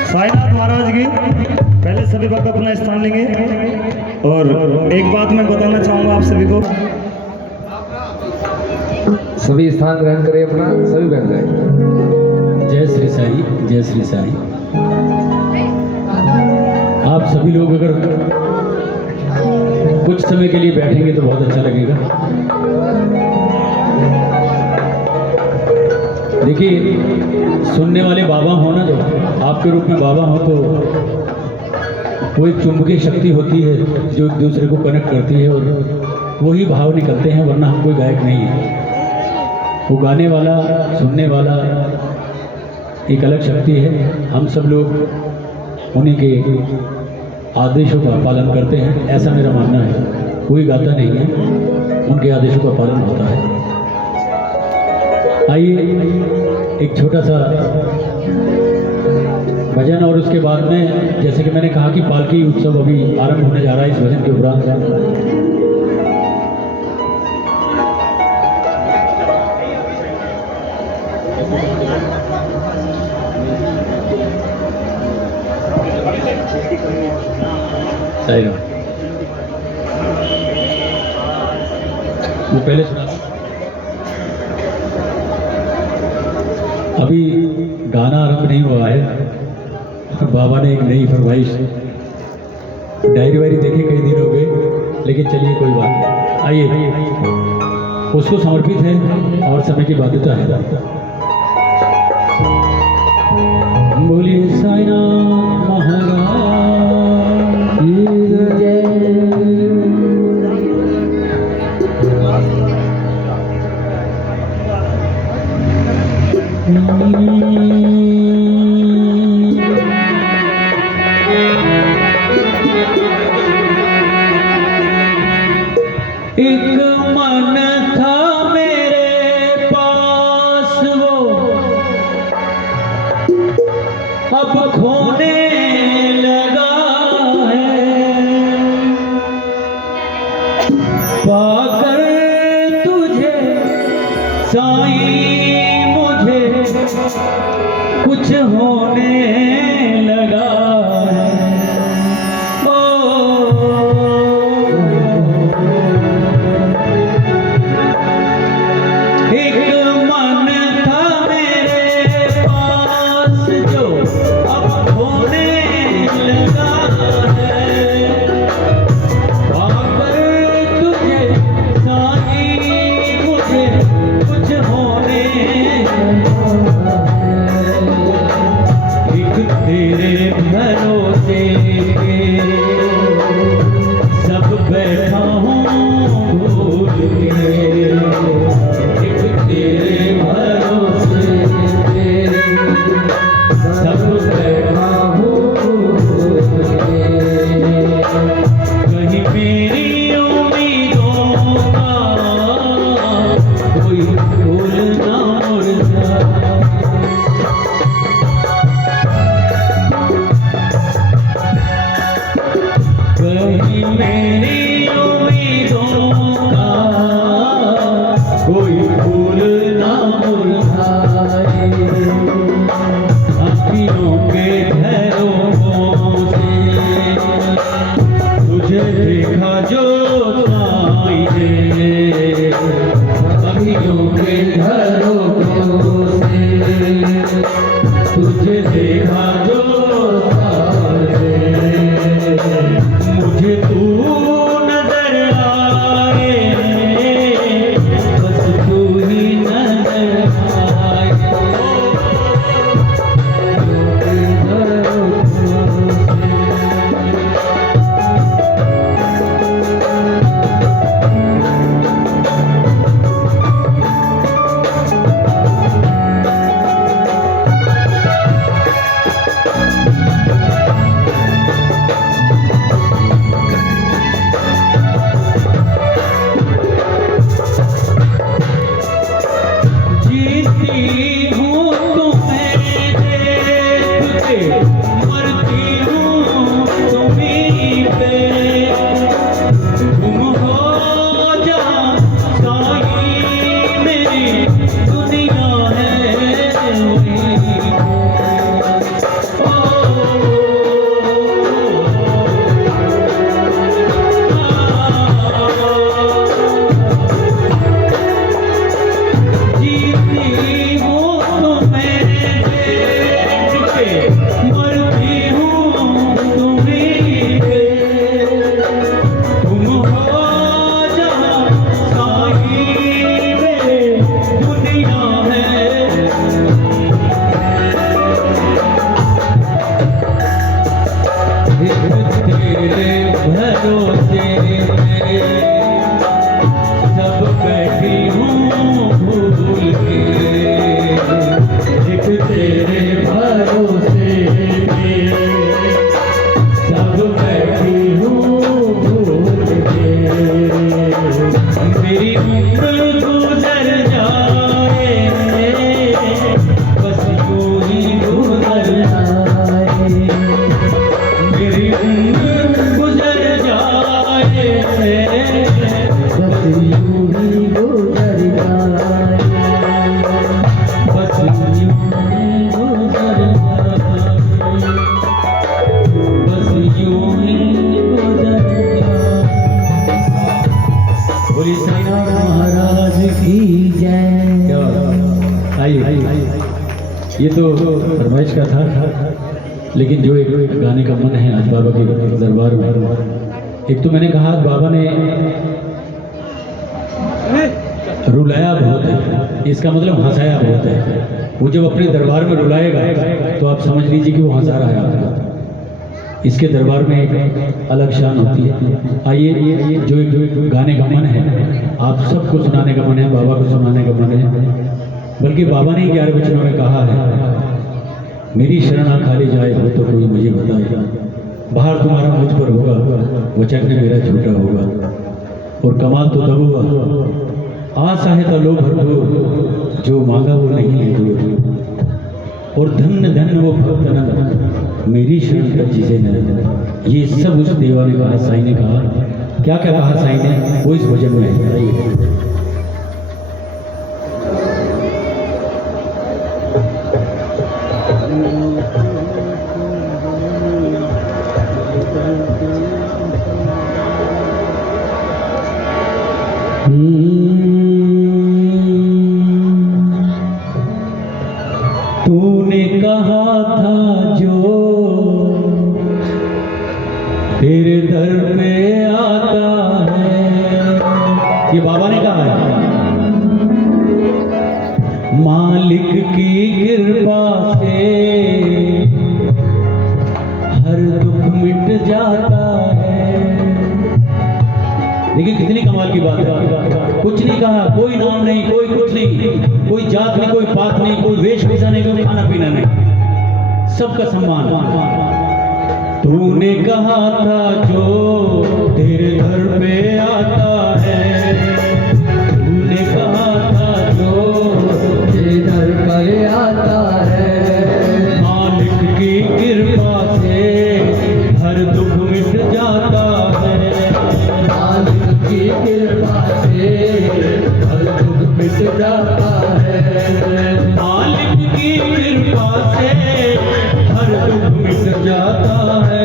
साईनाथ महाराज की पहले सभी भक्त अपना स्थान लेंगे और एक बात मैं बताना चाहूंगा आप सभी को। सभी स्थान ग्रहण करें अपना, सभी बैठ जाए। जय श्री साई, जय श्री साई। आप सभी लोग अगर कुछ समय के लिए बैठेंगे तो बहुत अच्छा लगेगा। देखिए, सुनने वाले बाबा हो ना, जो आपके रूप में बाबा हो, तो वो एक चुंबकीय शक्ति होती है जो एक दूसरे को कनेक्ट करती है और वही भाव निकलते हैं, वरना हम कोई गायक नहीं है। वो गाने वाला, सुनने वाला एक अलग शक्ति है। हम सब लोग उन्हीं के आदेशों का पालन करते हैं, ऐसा मेरा मानना है। कोई गाता नहीं है, उनके आदेशों का पालन होता है। आइए एक छोटा सा भजन, और उसके बाद में, जैसे कि मैंने कहा कि पालकी उत्सव अभी आरंभ होने जा रहा है इस भजन के उपरांत। सही है, वो पहले सुना था। अभी गाना आरंभ नहीं हुआ है, बाबा ने एक नई फरमाइश, डायरी वायरी देखे कई दिन हो गए, लेकिन चलिए कोई बात नहीं। आइए, उसको समर्पित है और समय की बाध्यता है। बोलिए साईनाथ महाराज की जय। एक मन था मेरे पास, वो अब खोने लगा है। पाकर तुझे साईं मुझे कुछ होने लगा है। एक मन था मेरे पास जो अब खोने लगा है। पाकर तुझे साईं मुझे कुछ होने लगा है। एक तेरे भरोसे सब बैठा हूँ भूल के। तेरे भरोसे सब बैठा हूँ, कहीं मेरी उम्मीदों का कोई फूल ना मुरझाए। कहीं मेरी उम्मीदों का कोई फूल ना मुरझाए। अखियों के झरोखों से तुझे देखा जो साईं ने। अखियों के झरोखों से तुझे देखा जो साईं ने। मुझे तू नजर आए, बस तू ही नजर आए। जीती हूँ तो मैं देख के, मरती हूँ तुम्हीं पे। तुम हो जहाँ साई में दुनिया है। तेरे भरोसे सब बैठी हूँ भूल के, एक तेरे भरोसे सब बैठी हूँ भूल के। मेरी उम्र गुजर जाए, बस यूं ही गुजर जाए। मेरी उम्र गुजर जाए, बस यूं ही गुजर जाए। बस यूं ही गुजर जाए, बस यूं ही गुजर जाए। बोली साईनाथ महाराज की जय। क्या बात। आइए, ये तो फरमाइश का था, लेकिन जो एक गाने का मन है आज बाबा के दरबार में। एक तो मैंने कहा बाबा ने रुलाया बहुत है, इसका मतलब हंसाया बहुत है। वो जब अपने दरबार में रुलाएगा तो आप समझ लीजिए कि वो हंसा रहा है आपको। इसके दरबार में एक अलग शान होती है। आइए, जो एक गाने का मन है, आप सबको सुनाने का मन है, बाबा को सुनाने का मन है। बल्कि बाबा ने 11 वचनों में कहा है, मेरी शरण आ खाली जाए हो तो कोई मुझे बताएगा। बाहर तुम्हारा मुझ पर होगा, वचन में मेरा झूठा होगा। और कमाल तो तब हुआ, आशा है तो लो भरपूर, जो मांगा वो नहीं है दूर। और धन्य धन्य वो भक्त न, मेरी शरण का चीजें न। ये सब उस देवा ने कहा, साईं ने कहा। क्या क्या कहा साईं ने, वो इस भजन में है। तूने कहा था जो तेरे दर पे आता है, ये बाबा ने कहा है। मालिक की कृपा से हर दुख मिट जाता है। देखिए कितनी कमाल की बात है। कुछ नहीं कहा, कोई नाम नहीं, कोई कुछ नहीं, कोई जात नहीं, कोई पात नहीं, कोई वेशभूषा नहीं, कोई खाना पीना नहीं, सबका सम्मान। तूने कहा था जो तेरे घर पे आता है, तूने कहा था जो तेरे घर पे आता है। मालिक की कृपा से हर दुख मिट जाता है। मालिक की कृपा से हर दुख मिट जाता है। मालिक की कृपा से हर दुख मिट जाता है,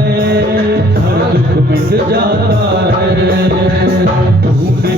हर दुख मिट जाता है। तूने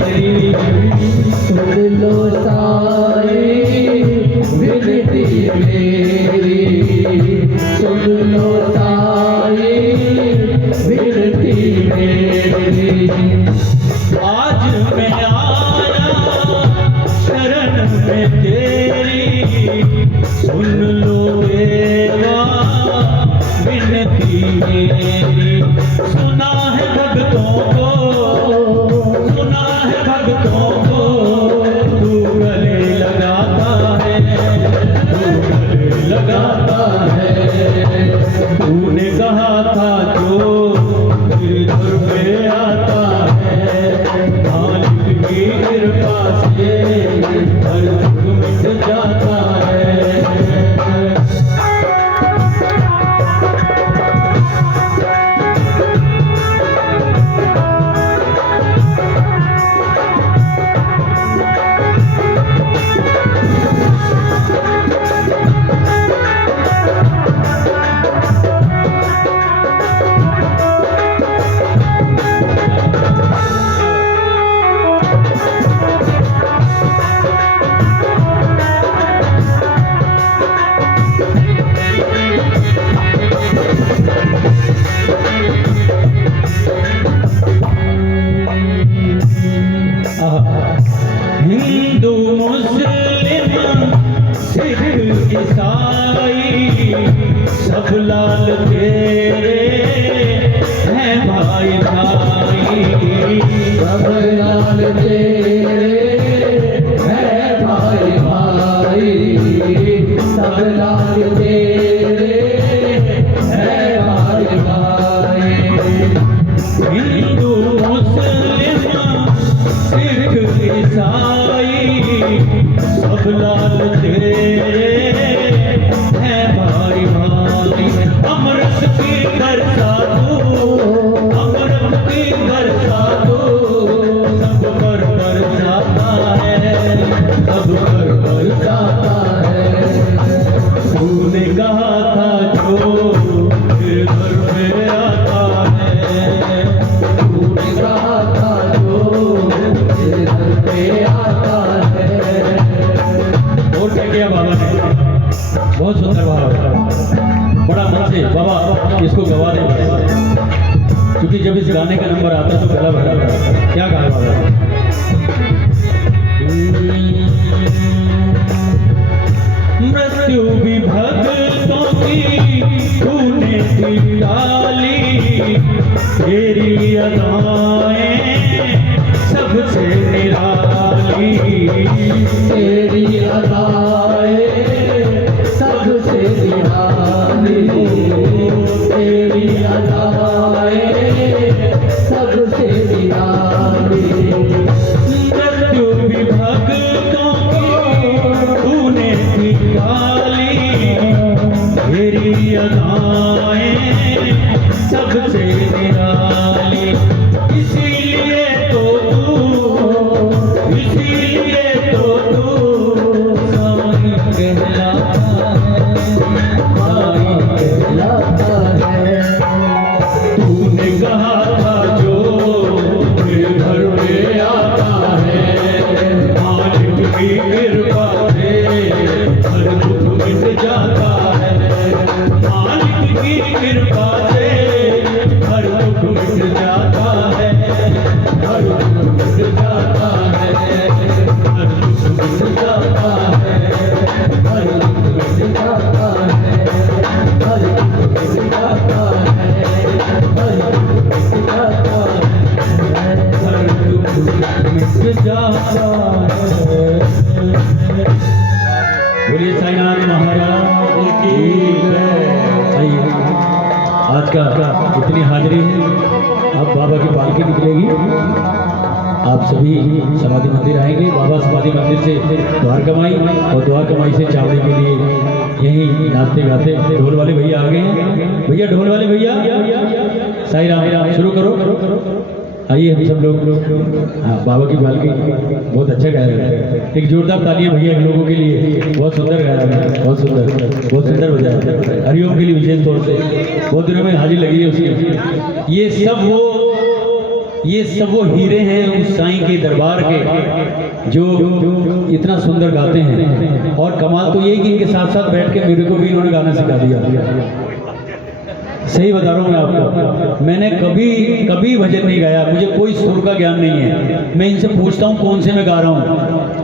मेरी सुन लो साई विनती मेरी, सुन लो साई विनती मेरी। आज मैं आया शरण में तेरी, सुन लो देवा विनती मेरी। सुना है भक्तों को, सुना है भक्तों को, तू गले लगाता है, तू गले लगाता है। तूने कहा था जो तेरे दर पे आता है, मालिक की कृपा से हर दुख मिट जाता है। हिंदू मुस्लिम सिख ईसाई सब लाल तेरे हैं भाई भाई। सब लाल तेरे है भाई भाई, सब लाल तेरे है भाई भाई। हिंदू मुस्लिम सिख ईसाई सब लाल तेरे हैं भाई भाई। अमृत की बरसा दो, अमृत की बरसा दो, सब पर बरसाता है, सब पर बरसाता है। तूने कहा था जो तेरे घर पे आता है, तूने कहा था जो तेरे दर पे आता है। और क्या किया बाबा ने? बहुत सुंदर बाबा, बड़ा मन से बाबा इसको गवा दे, क्योंकि जब इस गाने का नंबर आता है तो गला भरा रहता है। क्या कहा बाबा? मृत्यु भी भक्तों की तूने दी डाली, तेरी अदाएं सबसे निराली। तेरी अदाएं सबसे निराली, तेरी अदाएं सबसे निराली। मृत्यु भी भक्तों की तूने निकाली, तेरी अदाएं सबसे निराली। इसीलिए तो तू, इसीलिए तो तू साईं कहलाता है, साईं कहलाता है। तूने कहा था जो मेरे घर में आता है, मालिक की कृपा से हर दुख मिट जाता है, मालिक की कृपा से हर दुख मिट जाता है, हर दुख मिट जाता है, हर दुख मिट जाता है, हर दुख मिट जाता है, हर दुख मिट जाता है, हर दुख मिट जाता है, हर दुख मिट जाता है। बोलिए साईनाथ महाराज की जय। आइए, आज का इतनी हाजिरी है, अब बाबा की पालकी निकलेगी, आप सभी समाधि मंदिर आएंगे। बाबा समाधि मंदिर से द्वार कमाई और द्वार कमाई से चावड़ी के लिए यही नाचते गाते ढोल वाले भैया आ गए हैं। भैया ढोल वाले भैया, साईं राम शुरू करो। आइए हम सब लोग, हाँ बाबा की पालकी बहुत अच्छा गाया है। एक जोरदार तालियां भैया इन लोगों के लिए, बहुत सुंदर गाया है, बहुत सुंदर बजाया। हरिओम के लिए विशेष तौर से बहुत दिनों में हाजिर लगी है उसकी। ये सब वो ये सब वो हीरे हैं उस साईं के दरबार के जो इतना सुंदर गाते हैं। और कमाल तो ये कि इनके साथ साथ बैठ के मेरे को भी इन्होंने गाना सिखा दिया। सही बता रहा हूँ मैं आपको, मैंने कभी भजन नहीं गाया, मुझे कोई सुर का ज्ञान नहीं है। मैं इनसे पूछता हूँ कौन से में गा रहा हूँ,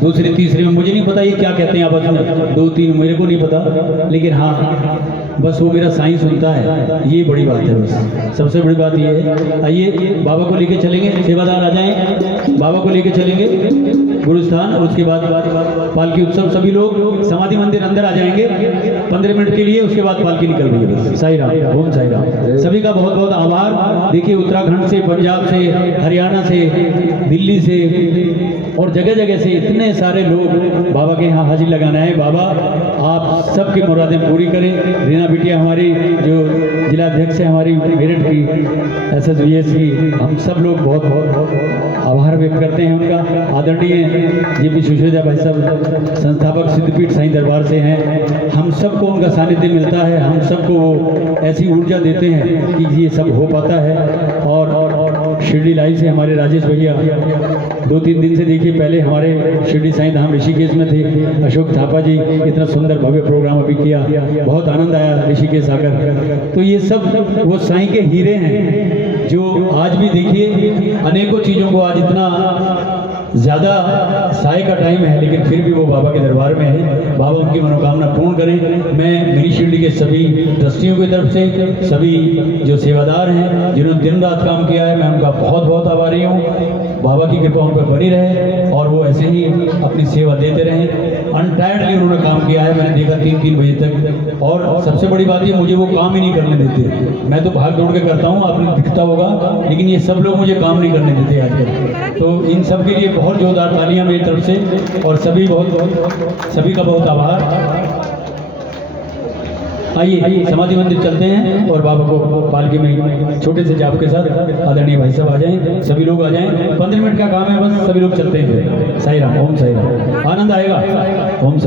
दूसरी तीसरी में मुझे नहीं पता ये क्या कहते हैं आपस में, 2 3 मेरे को नहीं पता, लेकिन हाँ बस वो मेरा साईं सुनता है, ये बड़ी बात है। बस सबसे बड़ी बात ये है। आइए बाबा को लेके चलेंगे, सेवादार आ जाएं, बाबा को लेके चलेंगे गुरुस्थान, और उसके बाद पालकी उत्सव सभी लोग समाधि मंदिर अंदर आ जाएंगे 15 मिनट के लिए, उसके बाद पालकी निकल रही है। बस साईं राम, ओम साईं राम। सभी का बहुत बहुत आभार। देखिए उत्तराखंड से, पंजाब से, हरियाणा से, दिल्ली से और जगह जगह से इतने सारे लोग बाबा के यहाँ हाजिर लगाना है। बाबा आप सबकी मुरादें पूरी करें। रीना बिटिया हमारी जो जिलाध्यक्ष है हमारी मेरठ की SSVS की, हम सब लोग बहुत बहुत आभार व्यक्त करते हैं उनका। आदरणीय JP सुशोजा भाई साहब संस्थापक सिद्धपीठ साईं दरबार से हैं, हम सबको उनका सानिध्य मिलता है, हम सबको वो ऐसी ऊर्जा देते हैं कि ये सब हो पाता है। और शिरडी लाइव से हमारे राजेश भैया 2-3 दिन से देखिए, पहले हमारे शिरडी साईं धाम ऋषिकेश में थे, अशोक थापा जी इतना सुंदर भव्य प्रोग्राम अभी किया, बहुत आनंद आया ऋषिकेश आकर। तो ये सब वो साईं के हीरे हैं जो आज भी देखिए अनेकों चीज़ों को, आज इतना ज़्यादा साय का टाइम है लेकिन फिर भी वो बाबा के दरबार में है। बाबा उनकी मनोकामना पूर्ण करें। मैं मिनी शिरडी के सभी ट्रस्टियों की तरफ से, सभी जो सेवादार हैं जिन्होंने दिन रात काम किया है, मैं उनका बहुत बहुत आभारी हूँ। बाबा की कृपा उन पर बनी रहे और वो ऐसे ही अपनी सेवा देते रहें। अनटायर्डली उन्होंने काम किया है, मैंने देखा 3-3 बजे तक। और सबसे बड़ी बात ये, मुझे वो काम ही नहीं करने देते। मैं तो भाग दौड़ के करता हूँ, आपने दिखता होगा, लेकिन ये सब लोग मुझे काम नहीं करने देते आजकल। तो इन सब के लिए बहुत जोरदार तालियां मेरी तरफ से, और सभी सभी का बहुत आभार। आइए समाधि मंदिर चलते हैं और बाबा को पालकी में छोटे से जाप के साथ आदरणीय भाई साहब आ जाएं, सभी लोग आ जाएं। 15 मिनट का काम है बस, सभी लोग चलते हैं। साईं राम, ओम साईं राम। आनंद आएगा। ओम